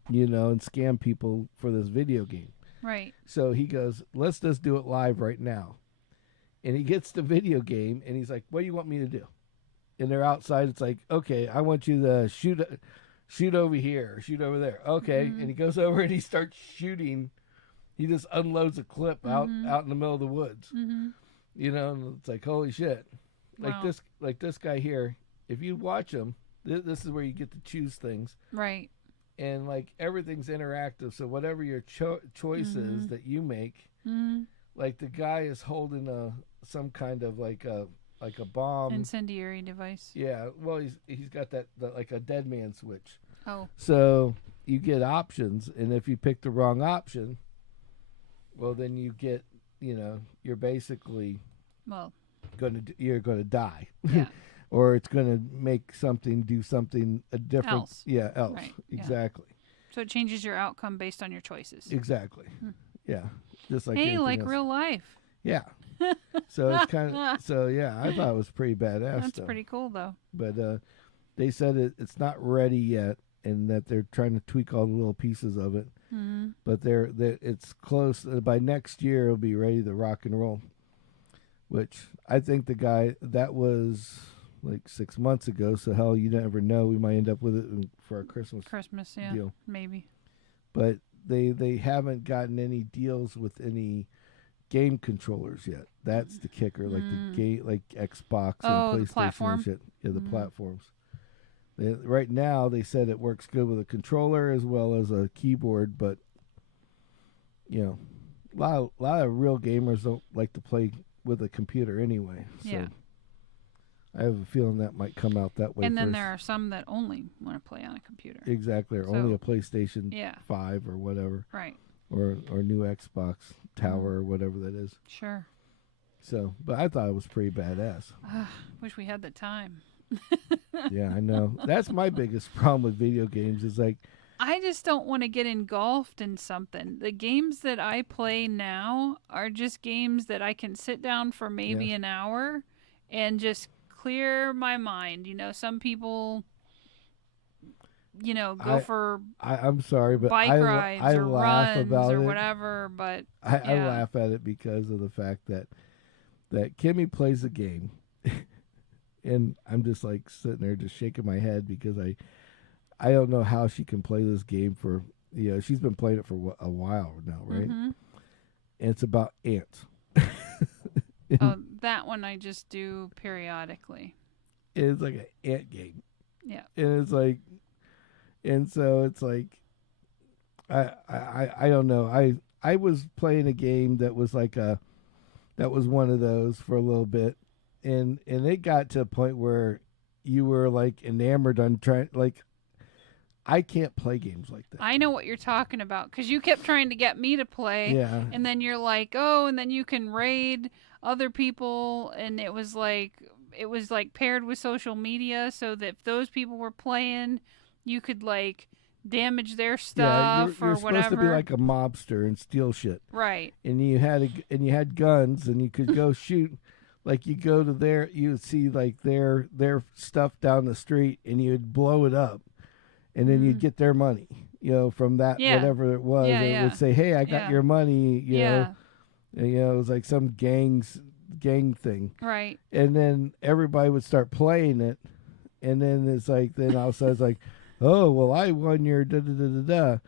and scam people for this video game. Right. So he goes, let's just do it live right now. And he gets the video game, and he's like, what do you want me to do? And they're outside. It's like, okay, I want you to shoot over here or shoot over there. Okay. And he goes over and he starts shooting. He just unloads a clip out in the middle of the woods. And it's like, holy shit. Wow. Like this guy here, if you watch him, this is where you get to choose things. Right. And like everything's interactive. So whatever your choice is that you make, like the guy is holding some kind of like a bomb, incendiary device. Yeah, well, he's got that like a dead man switch. Oh. So you get options, and if you pick the wrong option, well, then you get, you're basically you're gonna die. Yeah. Or it's gonna make something do something different. Else. Yeah, else. Right. Exactly. Yeah. So it changes your outcome based on your choices. Exactly. Yeah. Just like like else. real life. Yeah. So it's kind of I thought it was pretty badass. That's pretty cool though. But they said it's not ready yet, and that they're trying to tweak all the little pieces of it. But it's close. By next year, it'll be ready to rock and roll. Which I think the guy that was like 6 months ago. So hell, you never know. We might end up with it for our Christmas deal. Maybe. But they haven't gotten any deals with any game controllers yet. That's the kicker. Like the game, like Xbox and PlayStation and shit. Yeah, the platforms. Right now, they said it works good with a controller as well as a keyboard, but a lot of real gamers don't like to play with a computer anyway. So yeah. I have a feeling that might come out that way. And then first. there are some that only want to play on a computer. Exactly, or only a PlayStation 5 or whatever. Right. Or new Xbox Tower or whatever that is. Sure. So, but I thought it was pretty badass. Wish we had the time. Yeah, I know. That's my biggest problem with video games is like, I just don't want to get engulfed in something. The games that I play now are just games that I can sit down for maybe an hour and just clear my mind. Some people, go for I'm sorry, but bike rides I or laugh runs about or it. whatever. But I laugh at it because of the fact that Kimmy plays the game, and I'm just like sitting there just shaking my head because I don't know how she can play this game for she's been playing it for a while now, right? And it's about ants. That one I just do periodically. It's like an ant game. Yeah. And it's like, and so it's like, I don't know. I was playing a game that was like that was one of those for a little bit, and it got to a point where you were like enamored on trying, like, I can't play games like that. I know what you're talking about because you kept trying to get me to play. Yeah. And then you're like, oh, and then you can raid other people, and it was like paired with social media so that if those people were playing, you could like damage their stuff you're or supposed whatever. to be like a mobster and steal shit. Right. And you had guns and you could go shoot. Like you go to you would see like their stuff down the street and you would blow it up. And then you'd get their money, from that, whatever it was. Yeah, it would say, hey, I got your money, know. And, it was like some gang thing. Right. And then everybody would start playing it. And then it's like, then all of a sudden it's like, oh, well, I won your da-da-da-da-da.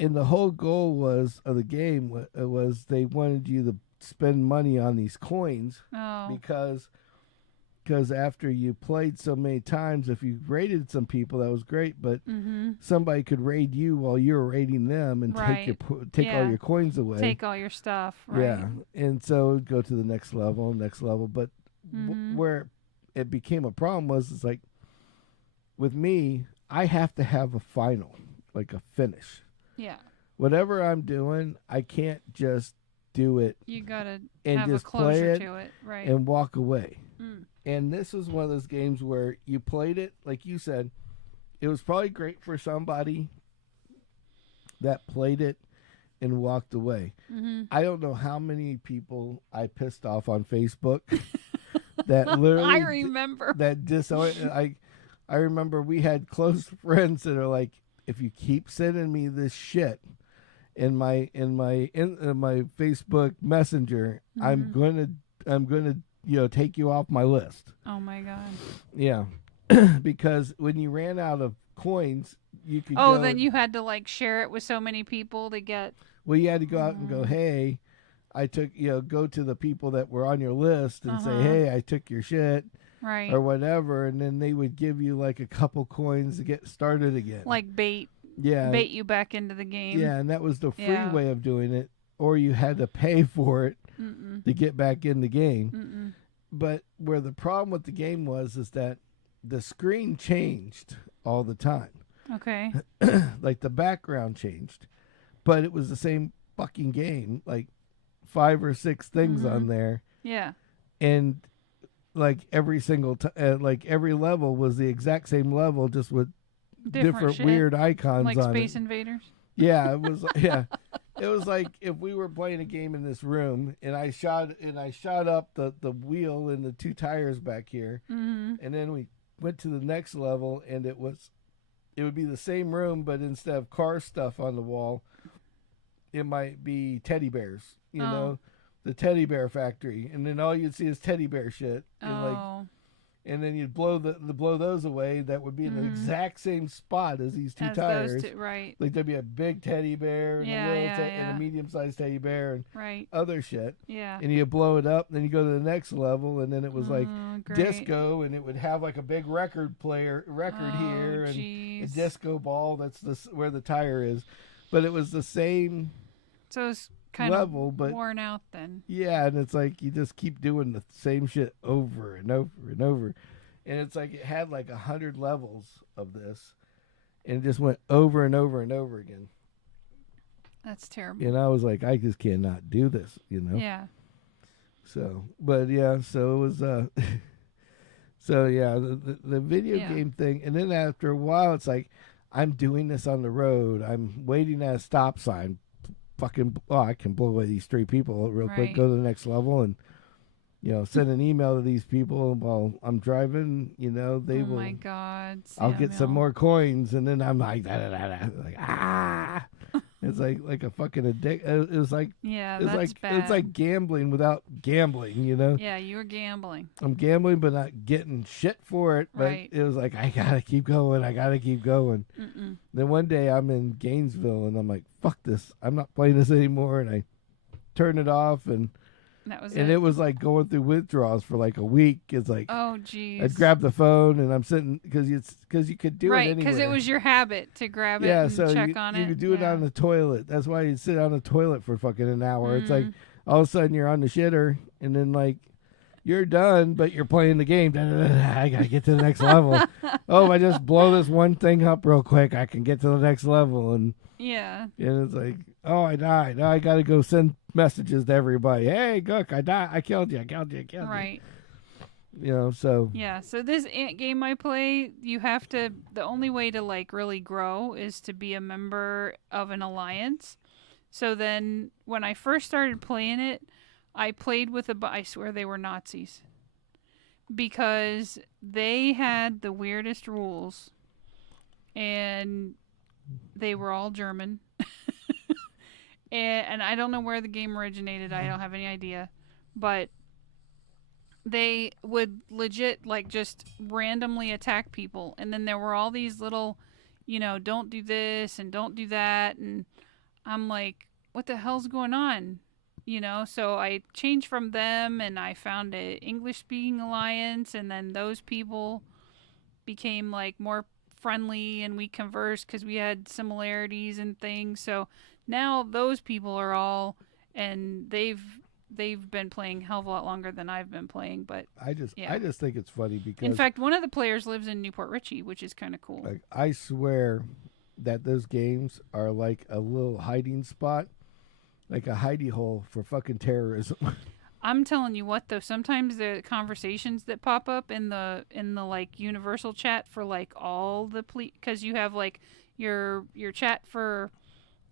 And the whole goal of the game was they wanted you to spend money on these coins. Oh. Because because after you played so many times, if you raided some people, that was great. But somebody could raid you while you were raiding them and take all your coins away, take all your stuff. Right. Yeah, and so go to the next level. But where it became a problem was, it's like with me, I have to have a final, like a finish. Yeah. Whatever I'm doing, I can't just do it. You gotta and have just a closure play it to it, right? And walk away. And this was one of those games where you played it, like you said, it was probably great for somebody that played it and walked away. I don't know how many people I pissed off on Facebook that literally I remember I remember we had close friends that are like, if you keep sending me this shit in my Facebook Messenger, I'm gonna take you off my list. Oh my God. Yeah. Because when you ran out of coins, you could then you had to like share it with so many people to get. Well, you had to go out and go, hey, I took, go to the people that were on your list and say, hey, I took your shit. Right. Or whatever. And then they would give you like a couple coins to get started again. Like bait. Yeah. Bait you back into the game. Yeah. And that was the free way of doing it. Or you had to pay for it to get back in the game. But where the problem with the game was is that the screen changed all the time. Okay. Like the background changed. But it was the same fucking game. Like 5 or 6 things on there. Yeah. And like every single like every level was the exact same level, just with different weird icons like on it. Space Invaders. Yeah, it was. Yeah, it was like if we were playing a game in this room, and I shot up the wheel and the 2 tires back here, and then we went to the next level, and it would be the same room, but instead of car stuff on the wall, it might be teddy bears. You know, the teddy bear factory, and then all you'd see is teddy bear shit, and and then you'd blow those away. That would be in the exact same spot as these 2 tires, right? Like there'd be a big teddy bear, and and a medium-sized teddy bear, and other shit. Yeah. And you blow it up, and then you go to the next level, and then it was like disco, and it would have like a big record here, and a disco ball. That's where the tire is, but it was the same. So it's kind level, of but worn out then. Yeah, and it's like you just keep doing the same shit over and over and over. And it's like it had like 100 levels of this, and it just went over and over and over again. That's terrible. And I was like, I just cannot do this, Yeah. So, but yeah, so it was so yeah, the video game thing. And then after a while, it's like, I'm doing this on the road. I'm waiting at a stop sign. I can blow away these 3 people real quick, go to the next level, and send an email to these people while I'm driving. They will. Oh my God! Samuel. I'll get some more coins, and then I'm like, like It's like a fucking addict. It was like that's bad. It's like gambling without gambling. Yeah, you were gambling. I'm gambling, but not getting shit for it. But it was like I gotta keep going. Then one day I'm in Gainesville, and I'm like, fuck this. I'm not playing this anymore, and I turn it off, and it was like going through withdrawals for like a week. It's like, oh geez. I'd grab the phone, and I'm sitting because you could do it anywhere. Right, because it was your habit to grab it and check on it. You could do it on the toilet. That's why you sit on the toilet for fucking an hour. It's like all of a sudden you're on the shitter, and then like you're done, but you're playing the game. I gotta get to the next level. Oh, if I just blow this one thing up real quick, I can get to the next level. And it's like, oh, I died. Now I gotta go send messages to everybody. Hey, look, I died. I killed you. Right. So. Yeah. So this game I play, you have to. The only way to like really grow is to be a member of an alliance. So then, when I first started playing it, I played with I swear they were Nazis, because they had the weirdest rules, and they were all German. And I don't know where the game originated. I don't have any idea. But they would legit, like, just randomly attack people. And then there were all these little, don't do this and don't do that. And I'm like, what the hell's going on? So I changed from them and I found a English speaking alliance, and then those people became like more friendly and we conversed because we had similarities and things. So now those people are all, and they've been playing a hell of a lot longer than I've been playing. But I just think it's funny because, in fact, one of the players lives in Newport Richie, which is kind of cool. Like, I swear that those games are like a little hiding spot, like a hidey hole for fucking terrorism. I'm telling you what, though, sometimes the conversations that pop up in the like universal chat for like all the because you have like your chat for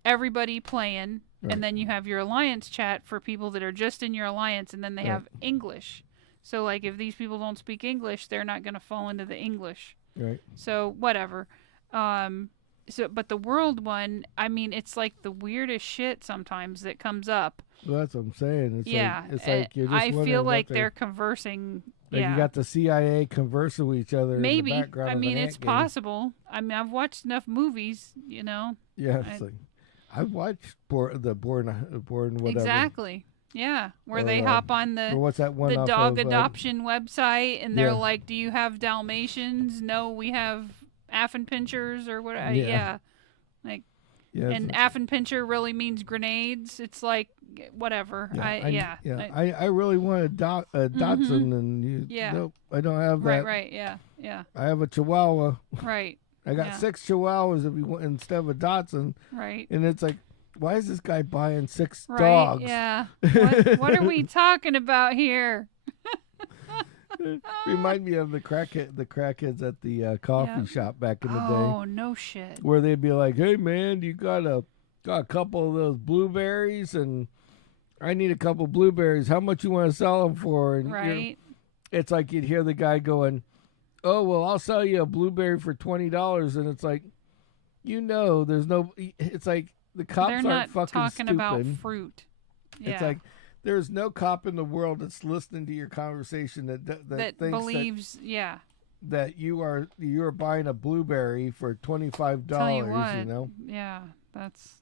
everybody playing, right, and then you have your alliance chat for people that are just in your alliance, and then they have English. So like if these people don't speak English, they're not going to fall into the English. Right. So whatever. But the world one, I mean, it's like the weirdest shit sometimes that comes up. Well, that's what I'm saying. It's like you're just I feel like they're conversing. Like you got the CIA conversing with each other. Maybe. In the background I mean, it's game. possible. I mean, I've watched enough movies, Yeah, it's like I've watched Born whatever. Exactly. Yeah, where they hop on the what's that one the dog adoption website, and they're like, "Do you have Dalmatians?" No, we have Affenpinchers or whatever. Yeah. Like, and Affenpincher really means grenades. It's like whatever. I really want a Dachshund, and nope, I don't have that. Right. Yeah. I have a Chihuahua. Right. I got 6 Chihuahuas instead of a Dachshund. Right. And it's like, why is this guy buying 6 right, dogs? Yeah. What are we talking about here? Remind me of the crackheads at the coffee shop back in the day. Oh, no shit. Where they'd be like, "Hey man, you got a couple of those blueberries, and I need a couple of blueberries. How much you want to sell them for?" And right. It's like you'd hear the guy going, "Oh well, I'll sell you a blueberry for $20," and it's like, there's no. It's like the cops aren't fucking talking stupid. About fruit. Yeah. It's like there's no cop in the world that's listening to your conversation that thinks believes that you're buying a blueberry for $25. Tell you what, yeah, that's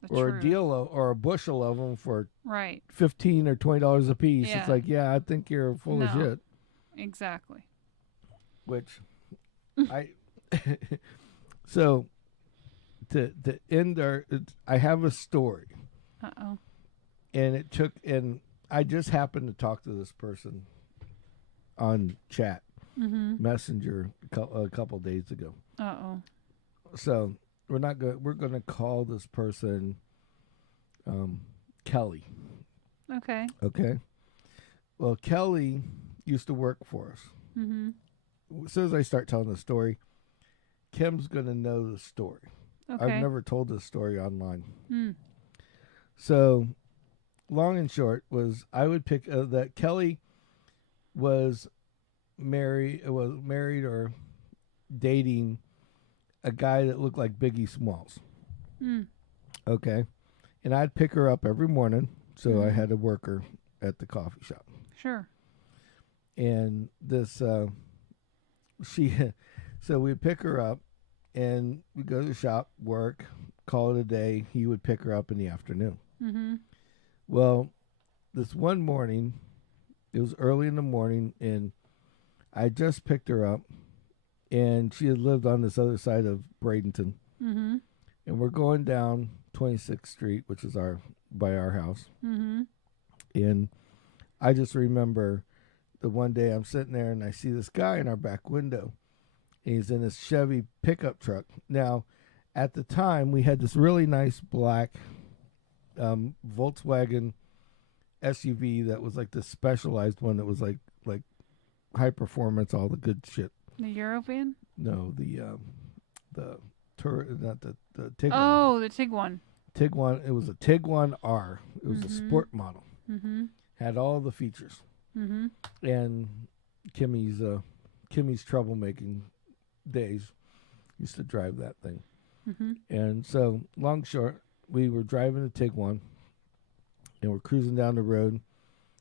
the or truth. A deal or a bushel of them for $15 or $20 a piece. Yeah. It's like, I think you're full of shit. Exactly. Which I so to end I have a story. Uh-oh. And I just happened to talk to this person on chat, Messenger a couple days ago. Uh-oh. So we're going to call this person Kelly. Okay. Okay. Well, Kelly used to work for us. Mm-hmm. As soon as I start telling the story, Kim's going to know the story. Okay. I've never told this story online. So long and short was I would pick that Kelly was married or dating a guy that looked like Biggie Smalls. Okay. And I'd pick her up every morning. So I had a worker at the coffee shop. Sure. And this, so we'd pick her up and we'd go to the shop, work, call it a day. He would pick her up in the afternoon. Mm-hmm. Well, this one morning, it was early in the morning, and I just picked her up, and she had lived on this other side of Bradenton. Mm-hmm. And we're going down 26th Street, which is by our house. Mm-hmm. And I just remember the one day I'm sitting there, and I see this guy in our back window. And he's in this Chevy pickup truck. Now, at the time, we had this really nice black Volkswagen SUV that was like the specialized one that was like high performance, all the good shit. The European? No, the Tiguan. Oh, the Tiguan. Tiguan. It was a Tiguan R. It was a sport model. Mm-hmm. Had all the features. Mm-hmm. And Kimmy's troublemaking days used to drive that thing. Mm-hmm. And so, long short, we were driving a Tiguan, and we're cruising down the road.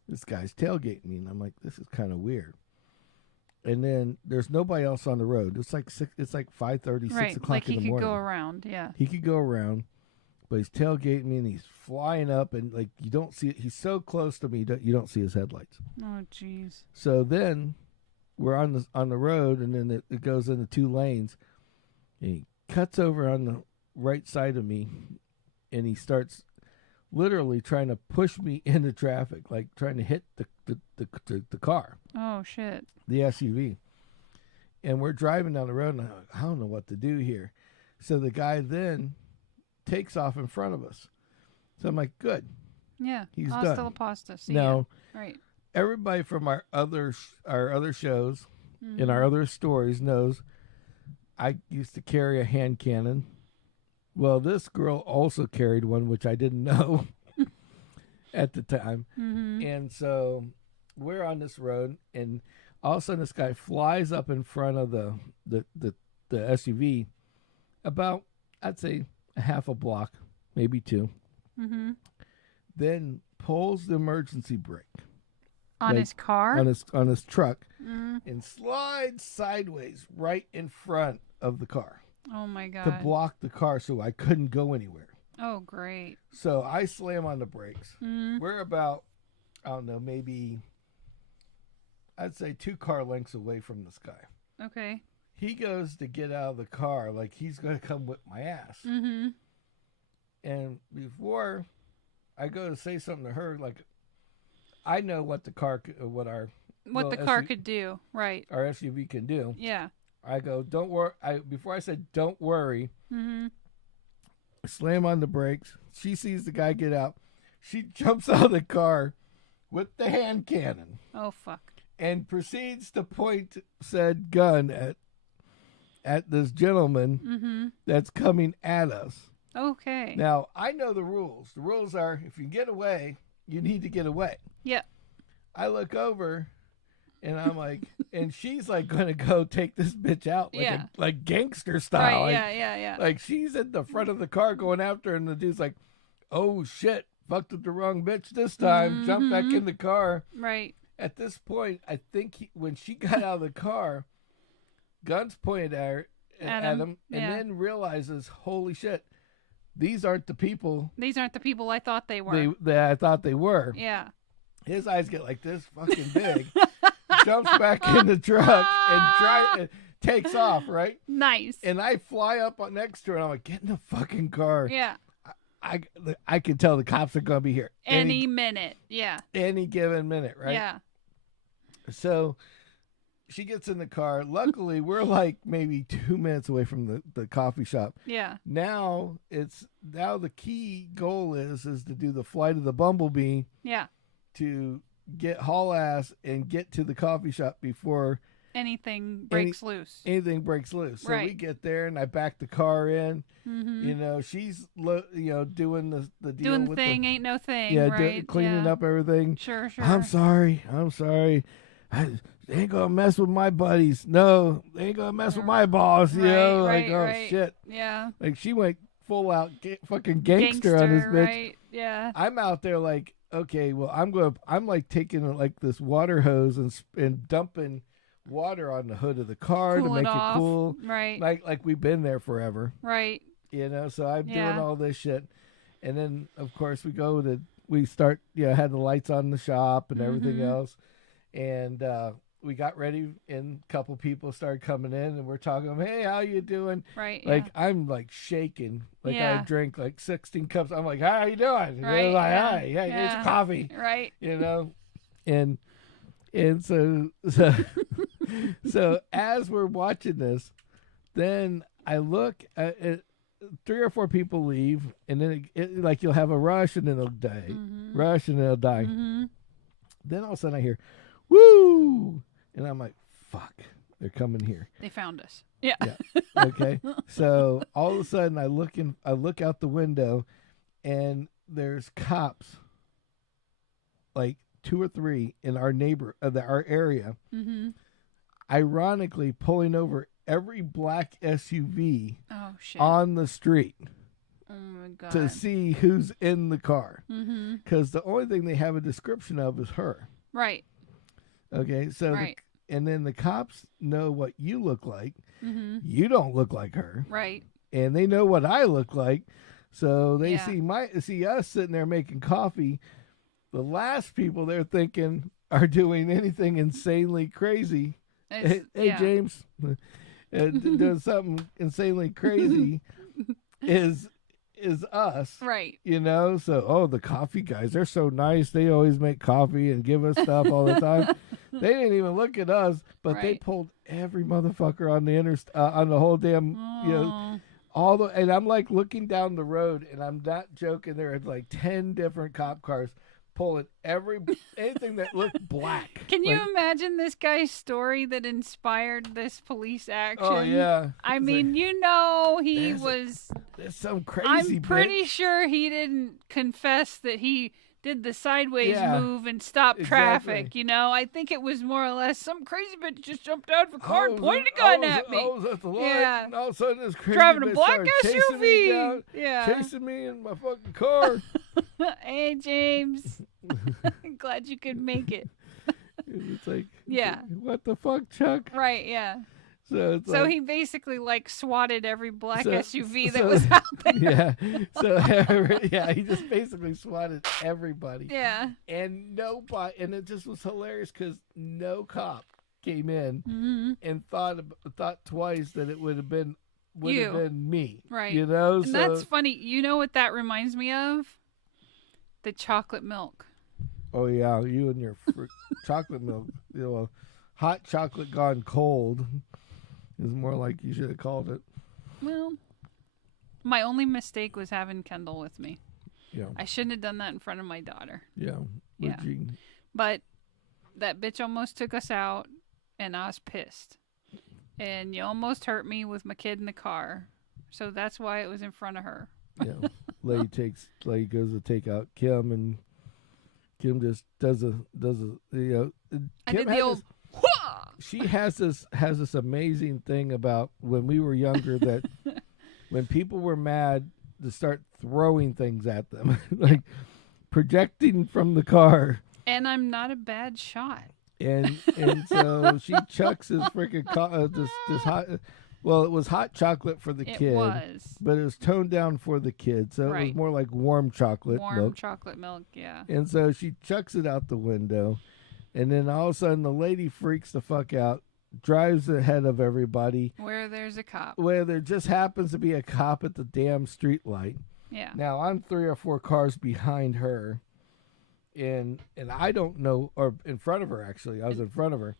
This guy's tailgating me, and I'm like, this is kind of weird. And then there's nobody else on the road. It's like 5:30, 6 o'clock in the morning. Like he could go around, yeah. He could go around, but he's tailgating me and he's flying up, and like you don't see it. He's so close to me, you don't see his headlights. Oh, jeez. So then we're on the road, and then it goes into 2 lanes. And he cuts over on the right side of me, and he starts literally trying to push me into traffic, like trying to hit the car. Oh, shit. The SUV. And we're driving down the road, and I'm like, I don't know what to do here. So the guy then takes off in front of us. So I'm like, good. Yeah. He's Hasta done. la pasta. See now, ya. Right. Everybody from our other shows and our other stories knows I used to carry a hand cannon. Well, this girl also carried one, which I didn't know at the time. Mm-hmm. And so we're on this road, and all of a sudden this guy flies up in front of the SUV about, I'd say, a half a block, maybe 2. Mm-hmm. Then pulls the emergency brake. On his car? On his truck. Mm-hmm. And slides sideways right in front of the car. Oh, my God. To block the car so I couldn't go anywhere. Oh, great. So I slam on the brakes. Mm-hmm. We're about, I don't know, maybe, I'd say 2 car lengths away from this guy. Okay. He goes to get out of the car like he's going to come whip my ass. Mm-hmm. And before I go to say something to her, like, I know what the car could do, right? Our SUV can do. Yeah. I go, don't worry. Before I said, don't worry. Mm-hmm. Slam on the brakes. She sees the guy get out. She jumps out of the car with the hand cannon. Oh, fuck. And proceeds to point said gun at this gentleman that's coming at us. Okay. Now, I know the rules. The rules are, if you get away, you need to get away. Yeah. I look over, and I'm like, and she's like going to go take this bitch out like gangster style. Right, like, yeah. Like she's at the front of the car going after her, and the dude's like, oh shit, fucked with the wrong bitch this time. Jump back in the car. Right. At this point, I think when she got out of the car, guns pointed at him, and then realizes, holy shit, these aren't the people. These aren't the people I thought they were. That I thought they were. Yeah. His eyes get like this fucking big. Jumps back in the truck and takes off, right? Nice. And I fly up next to her, and I'm like, get in the fucking car. Yeah. I can tell the cops are going to be here. Any minute. Yeah. Any given minute, right? Yeah. So she gets in the car. Luckily, we're like maybe 2 minutes away from the coffee shop. Yeah. Now the key goal is to do the flight of the Bumblebee. Yeah. To haul ass and get to the coffee shop before anything breaks loose. Anything breaks loose. So right. we get there, and I back the car in. Mm-hmm. You know, she's doing the deal. Doing with thing ain't no thing. Yeah, right? Cleaning up everything. Sure. I'm sorry. They ain't gonna mess with my buddies. No, they ain't gonna mess with my boss. You know, right. Shit. Yeah. Like she went full out fucking gangster on this bitch. Right. Yeah. I'm out there like, okay, well, I'm like taking like this water hose and dumping water on the hood of the car to make it cool. Right. Like we've been there forever. Right. You know, so I'm doing all this shit. And then of course we start, had the lights on the shop and everything else. And we got ready, and a couple people started coming in, and we're talking, hey, how you doing? Right. Like I'm like shaking. Like I drank like 16 cups. I'm like, how you doing? Right. Like, hi, here's coffee. Right. You know? And so so as we're watching this, then I look at it, 3 or 4 people leave, and then like you'll have a rush, and then it'll die. Rush, and then it'll die. Then all of a sudden I hear, woo! And I'm like, fuck, they're coming here. They found us. Yeah. Okay. So all of a sudden I look out the window, and there's cops, like 2 or 3 in our our area, ironically pulling over every black SUV on the street. Oh my God. To see who's in the car. Because the only thing they have a description of is her. Right. Okay, so and then the cops know what you look like. You don't look like her. Right. And they know what I look like. So they see us sitting there making coffee. The last people they're thinking are doing anything insanely crazy. Hey, James, doing something insanely crazy is us. Right. You know, so, the coffee guys, they're so nice. They always make coffee and give us stuff all the time. They didn't even look at us, but they pulled every motherfucker on the on the whole damn, and I'm like looking down the road, and I'm not joking. There are like 10 different cop cars pulling anything that looked black. Can you imagine this guy's story that inspired this police action? Oh yeah. I mean, there's some crazy. I'm pretty sure he didn't confess that he did the sideways move and stopped traffic. You know, I think it was more or less some crazy bitch just jumped out of a car and pointed a gun at me. I was at the light, and all of a sudden this crazy driving a bitch black SUV. SUV. Chasing me in my fucking car. Hey, James. Glad you could make it. It's like, what the fuck, Chuck? Right, yeah. So he basically like swatted every black SUV that was out there. Yeah. He just basically swatted everybody. Yeah. And and it just was hilarious because no cop came in and thought twice that it would have been me. Right. You know? And that's funny. You know what that reminds me of? The chocolate milk. Oh yeah, you and your chocolate milk. You know, hot chocolate gone cold is more like you should have called it. Well, my only mistake was having Kendall with me. Yeah. I shouldn't have done that in front of my daughter. Yeah. But that bitch almost took us out, and I was pissed. And you almost hurt me with my kid in the car. So that's why it was in front of her. Yeah. Lady goes to take out Kim, and Kim just does a Kim I did the old she has this amazing thing about when we were younger that when people were mad to start throwing things at them, like projecting from the car. And I'm not a bad shot. And so she chucks this freaking this hot. Well, it was hot chocolate for the kid. It was. But it was toned down for the kid. So it was more like warm chocolate milk. Warm chocolate milk, yeah. And so she chucks it out the window. And then all of a sudden the lady freaks the fuck out, drives ahead of everybody. Where there's a cop. Where there just happens to be a cop at the damn street light. Yeah. Now, I'm 3 or 4 cars behind her. And I don't know, or in front of her, actually. I was in front of her.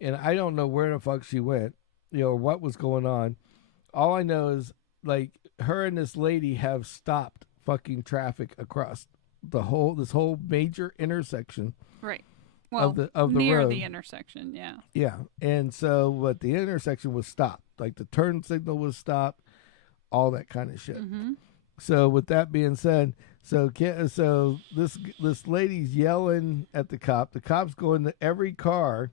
And I don't know where the fuck she went. You know, what was going on. All I know is, like, her and this lady have stopped fucking traffic across this whole major intersection. Right. Well, of the near road. The intersection, yeah. Yeah. And so, but the intersection was stopped. Like, the turn signal was stopped, all that kind of shit. Mm-hmm. So, with that being said, so this lady's yelling at the cop. The cop's going to every car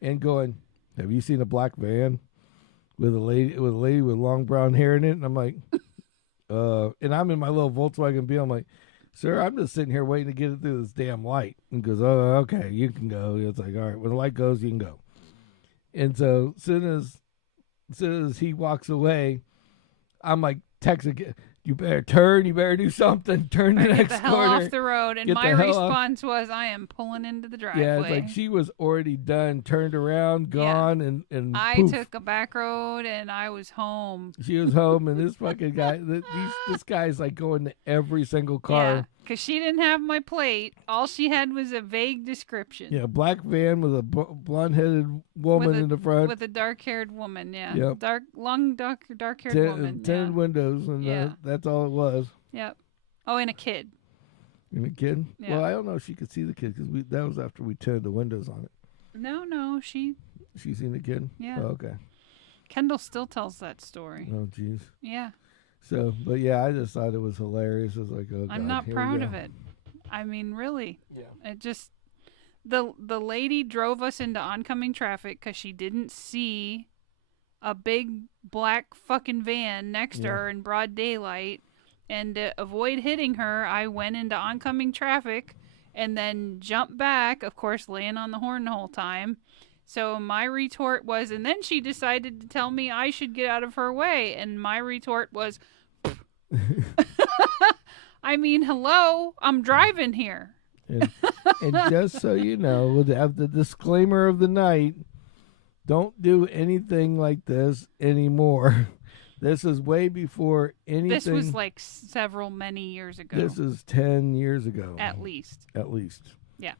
and going, "Have you seen a black van with a lady with long brown hair in it?" And I'm like, and I'm in my little Volkswagen Beetle. I'm like, "Sir, I'm just sitting here waiting to get it through this damn light." And goes, "Oh, okay, you can go." It's like, all right, when the light goes, you can go. And so as soon as he walks away, I'm like texting, "You better turn. You better do something. Turn the next corner. Get the hell off the road." And my response was, "I am pulling into the driveway." Yeah, it's like she was already done, turned around, gone, and I poof. took a back road and I was home. She was home, and this fucking guy, this guy's like going to every single car. Yeah, because she didn't have my plate. All she had was a vague description. Yeah, black van with a blonde-headed woman in the front. With a dark-haired woman, yeah. Yep. Dark-haired woman. Tinted windows, and that's all it was. Yep. Oh, and a kid. And a kid? Yeah. Well, I don't know if she could see the kid, because that was after we turned the windows on it. No, she seen the kid? Yeah. Oh, okay. Kendall still tells that story. Oh, jeez. Yeah. So, but yeah, I just thought it was hilarious. I was like, oh, God, I'm not proud of it. I mean, really. Yeah. It just, the lady drove us into oncoming traffic because she didn't see a big black fucking van next to her in broad daylight. And to avoid hitting her, I went into oncoming traffic and then jumped back, of course, laying on the horn the whole time. So my retort was, and then she decided to tell me I should get out of her way. And my retort was, I mean, hello, I'm driving here. And just so you know, we'll have the disclaimer of the night. Don't do anything like this anymore. This is way before anything. This was like many years ago. This is 10 years ago. At least. Yeah.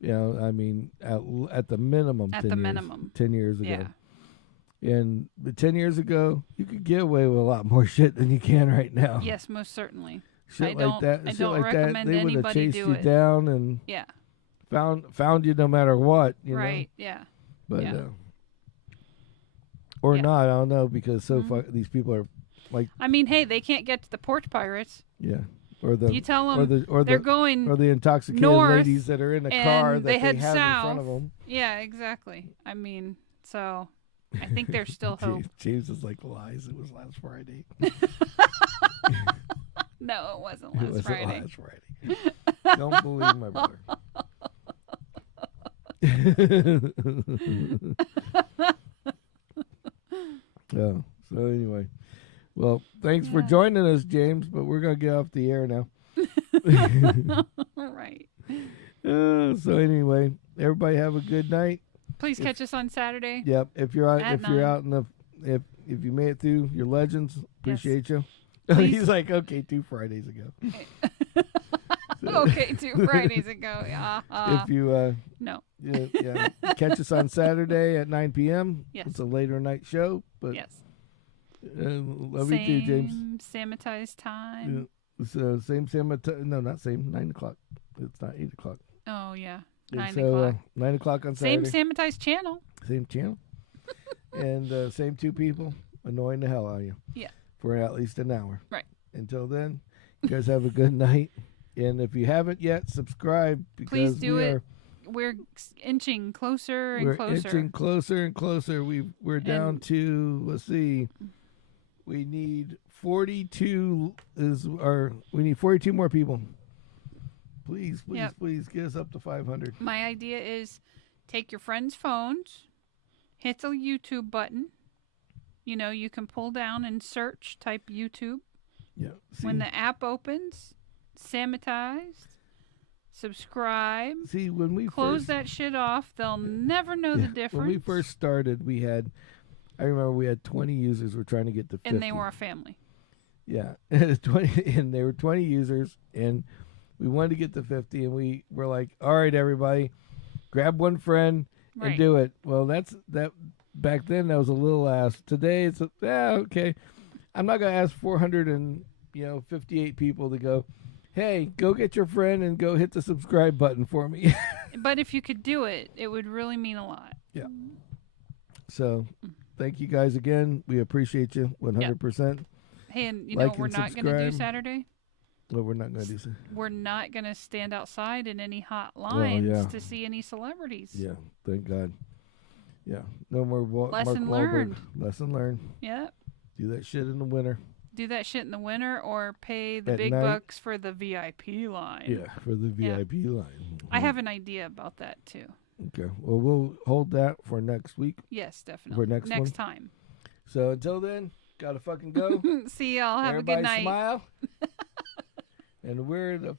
You know, I mean, at the minimum. At the minimum. 10 years ago. Yeah. And 10 years ago, you could get away with a lot more shit than you can right now. Yes, most certainly. Shit like that. I shit don't like recommend that. They would have anybody chased do you it. down and found you no matter what. You right. know? Yeah. But yeah. Or not, I don't know, because so far these people are like. I mean, hey, they can't get to the porch pirates. Yeah. Or the you tell them they're going or the intoxicated north ladies that are in the car that they head have south. in front of them. Yeah, exactly. I mean, so I think there's still hope. James is like, lies. It was last Friday. No, it wasn't last Friday. Last Friday. Don't believe my brother. Oh, so anyway. Well, thanks for joining us, James, but we're going to get off the air now. Right. So anyway, everybody have a good night. Please catch us on Saturday. Yep. If you're out in the if you made it through, your legends, appreciate you. He's like, okay, 2 Fridays ago. Okay, 2 Fridays ago. Yeah. If you no. Yeah, catch us on Saturday at 9 p.m. Yes. It's a later night show, but yes. Love you too, James. Sammitized time. Yeah. So same Sammitized. No, not same. 9 o'clock. It's not 8 o'clock. Oh yeah. And 9 so, o'clock. 9 o'clock on Saturday. Same Sammitized channel. Same channel. And same 2 people annoying the hell out of you. Yeah. For at least an hour. Right. Until then, you guys have a good night. And if you haven't yet, subscribe because please do it. We're inching closer and closer. We're inching closer and closer. We're down to, let's see, we need 42 we need 42 more people. Please get us up to 500. My idea is take your friends' phones, hit the YouTube button. You know, you can pull down and search, type YouTube. Yeah. When the app opens, Sammitized, subscribe. See, when we close that shit off, they'll never know the difference. When we first started, I remember we had 20 users. We're trying to get to 50. And they were a family. Yeah. 20, and they were 20 users, and we wanted to get to 50, and we were like, all right, everybody, grab one friend and do it. Well, that back then, that was a little ass. Today, it's okay. I'm not going to ask 458 people to go, hey, go get your friend and go hit the subscribe button for me. But if you could do it, it would really mean a lot. Yeah. So, thank you guys again. We appreciate you 100%. Yep. Hey, and you know what we're not going to do Saturday? What we're not going to do? We're not going to stand outside in any hot lines to see any celebrities. Yeah, thank God. Yeah, no more Lesson learned. Lesson learned. Yep. Do that shit in the winter. Do that shit in the winter or pay the big bucks for the VIP line. Yeah, for the VIP line. I have an idea about that too. Okay. Well, we'll hold that for next week. Yes, definitely. For next time. So until then, gotta fucking go. See y'all. Have Everybody a good night. Smile. And we're the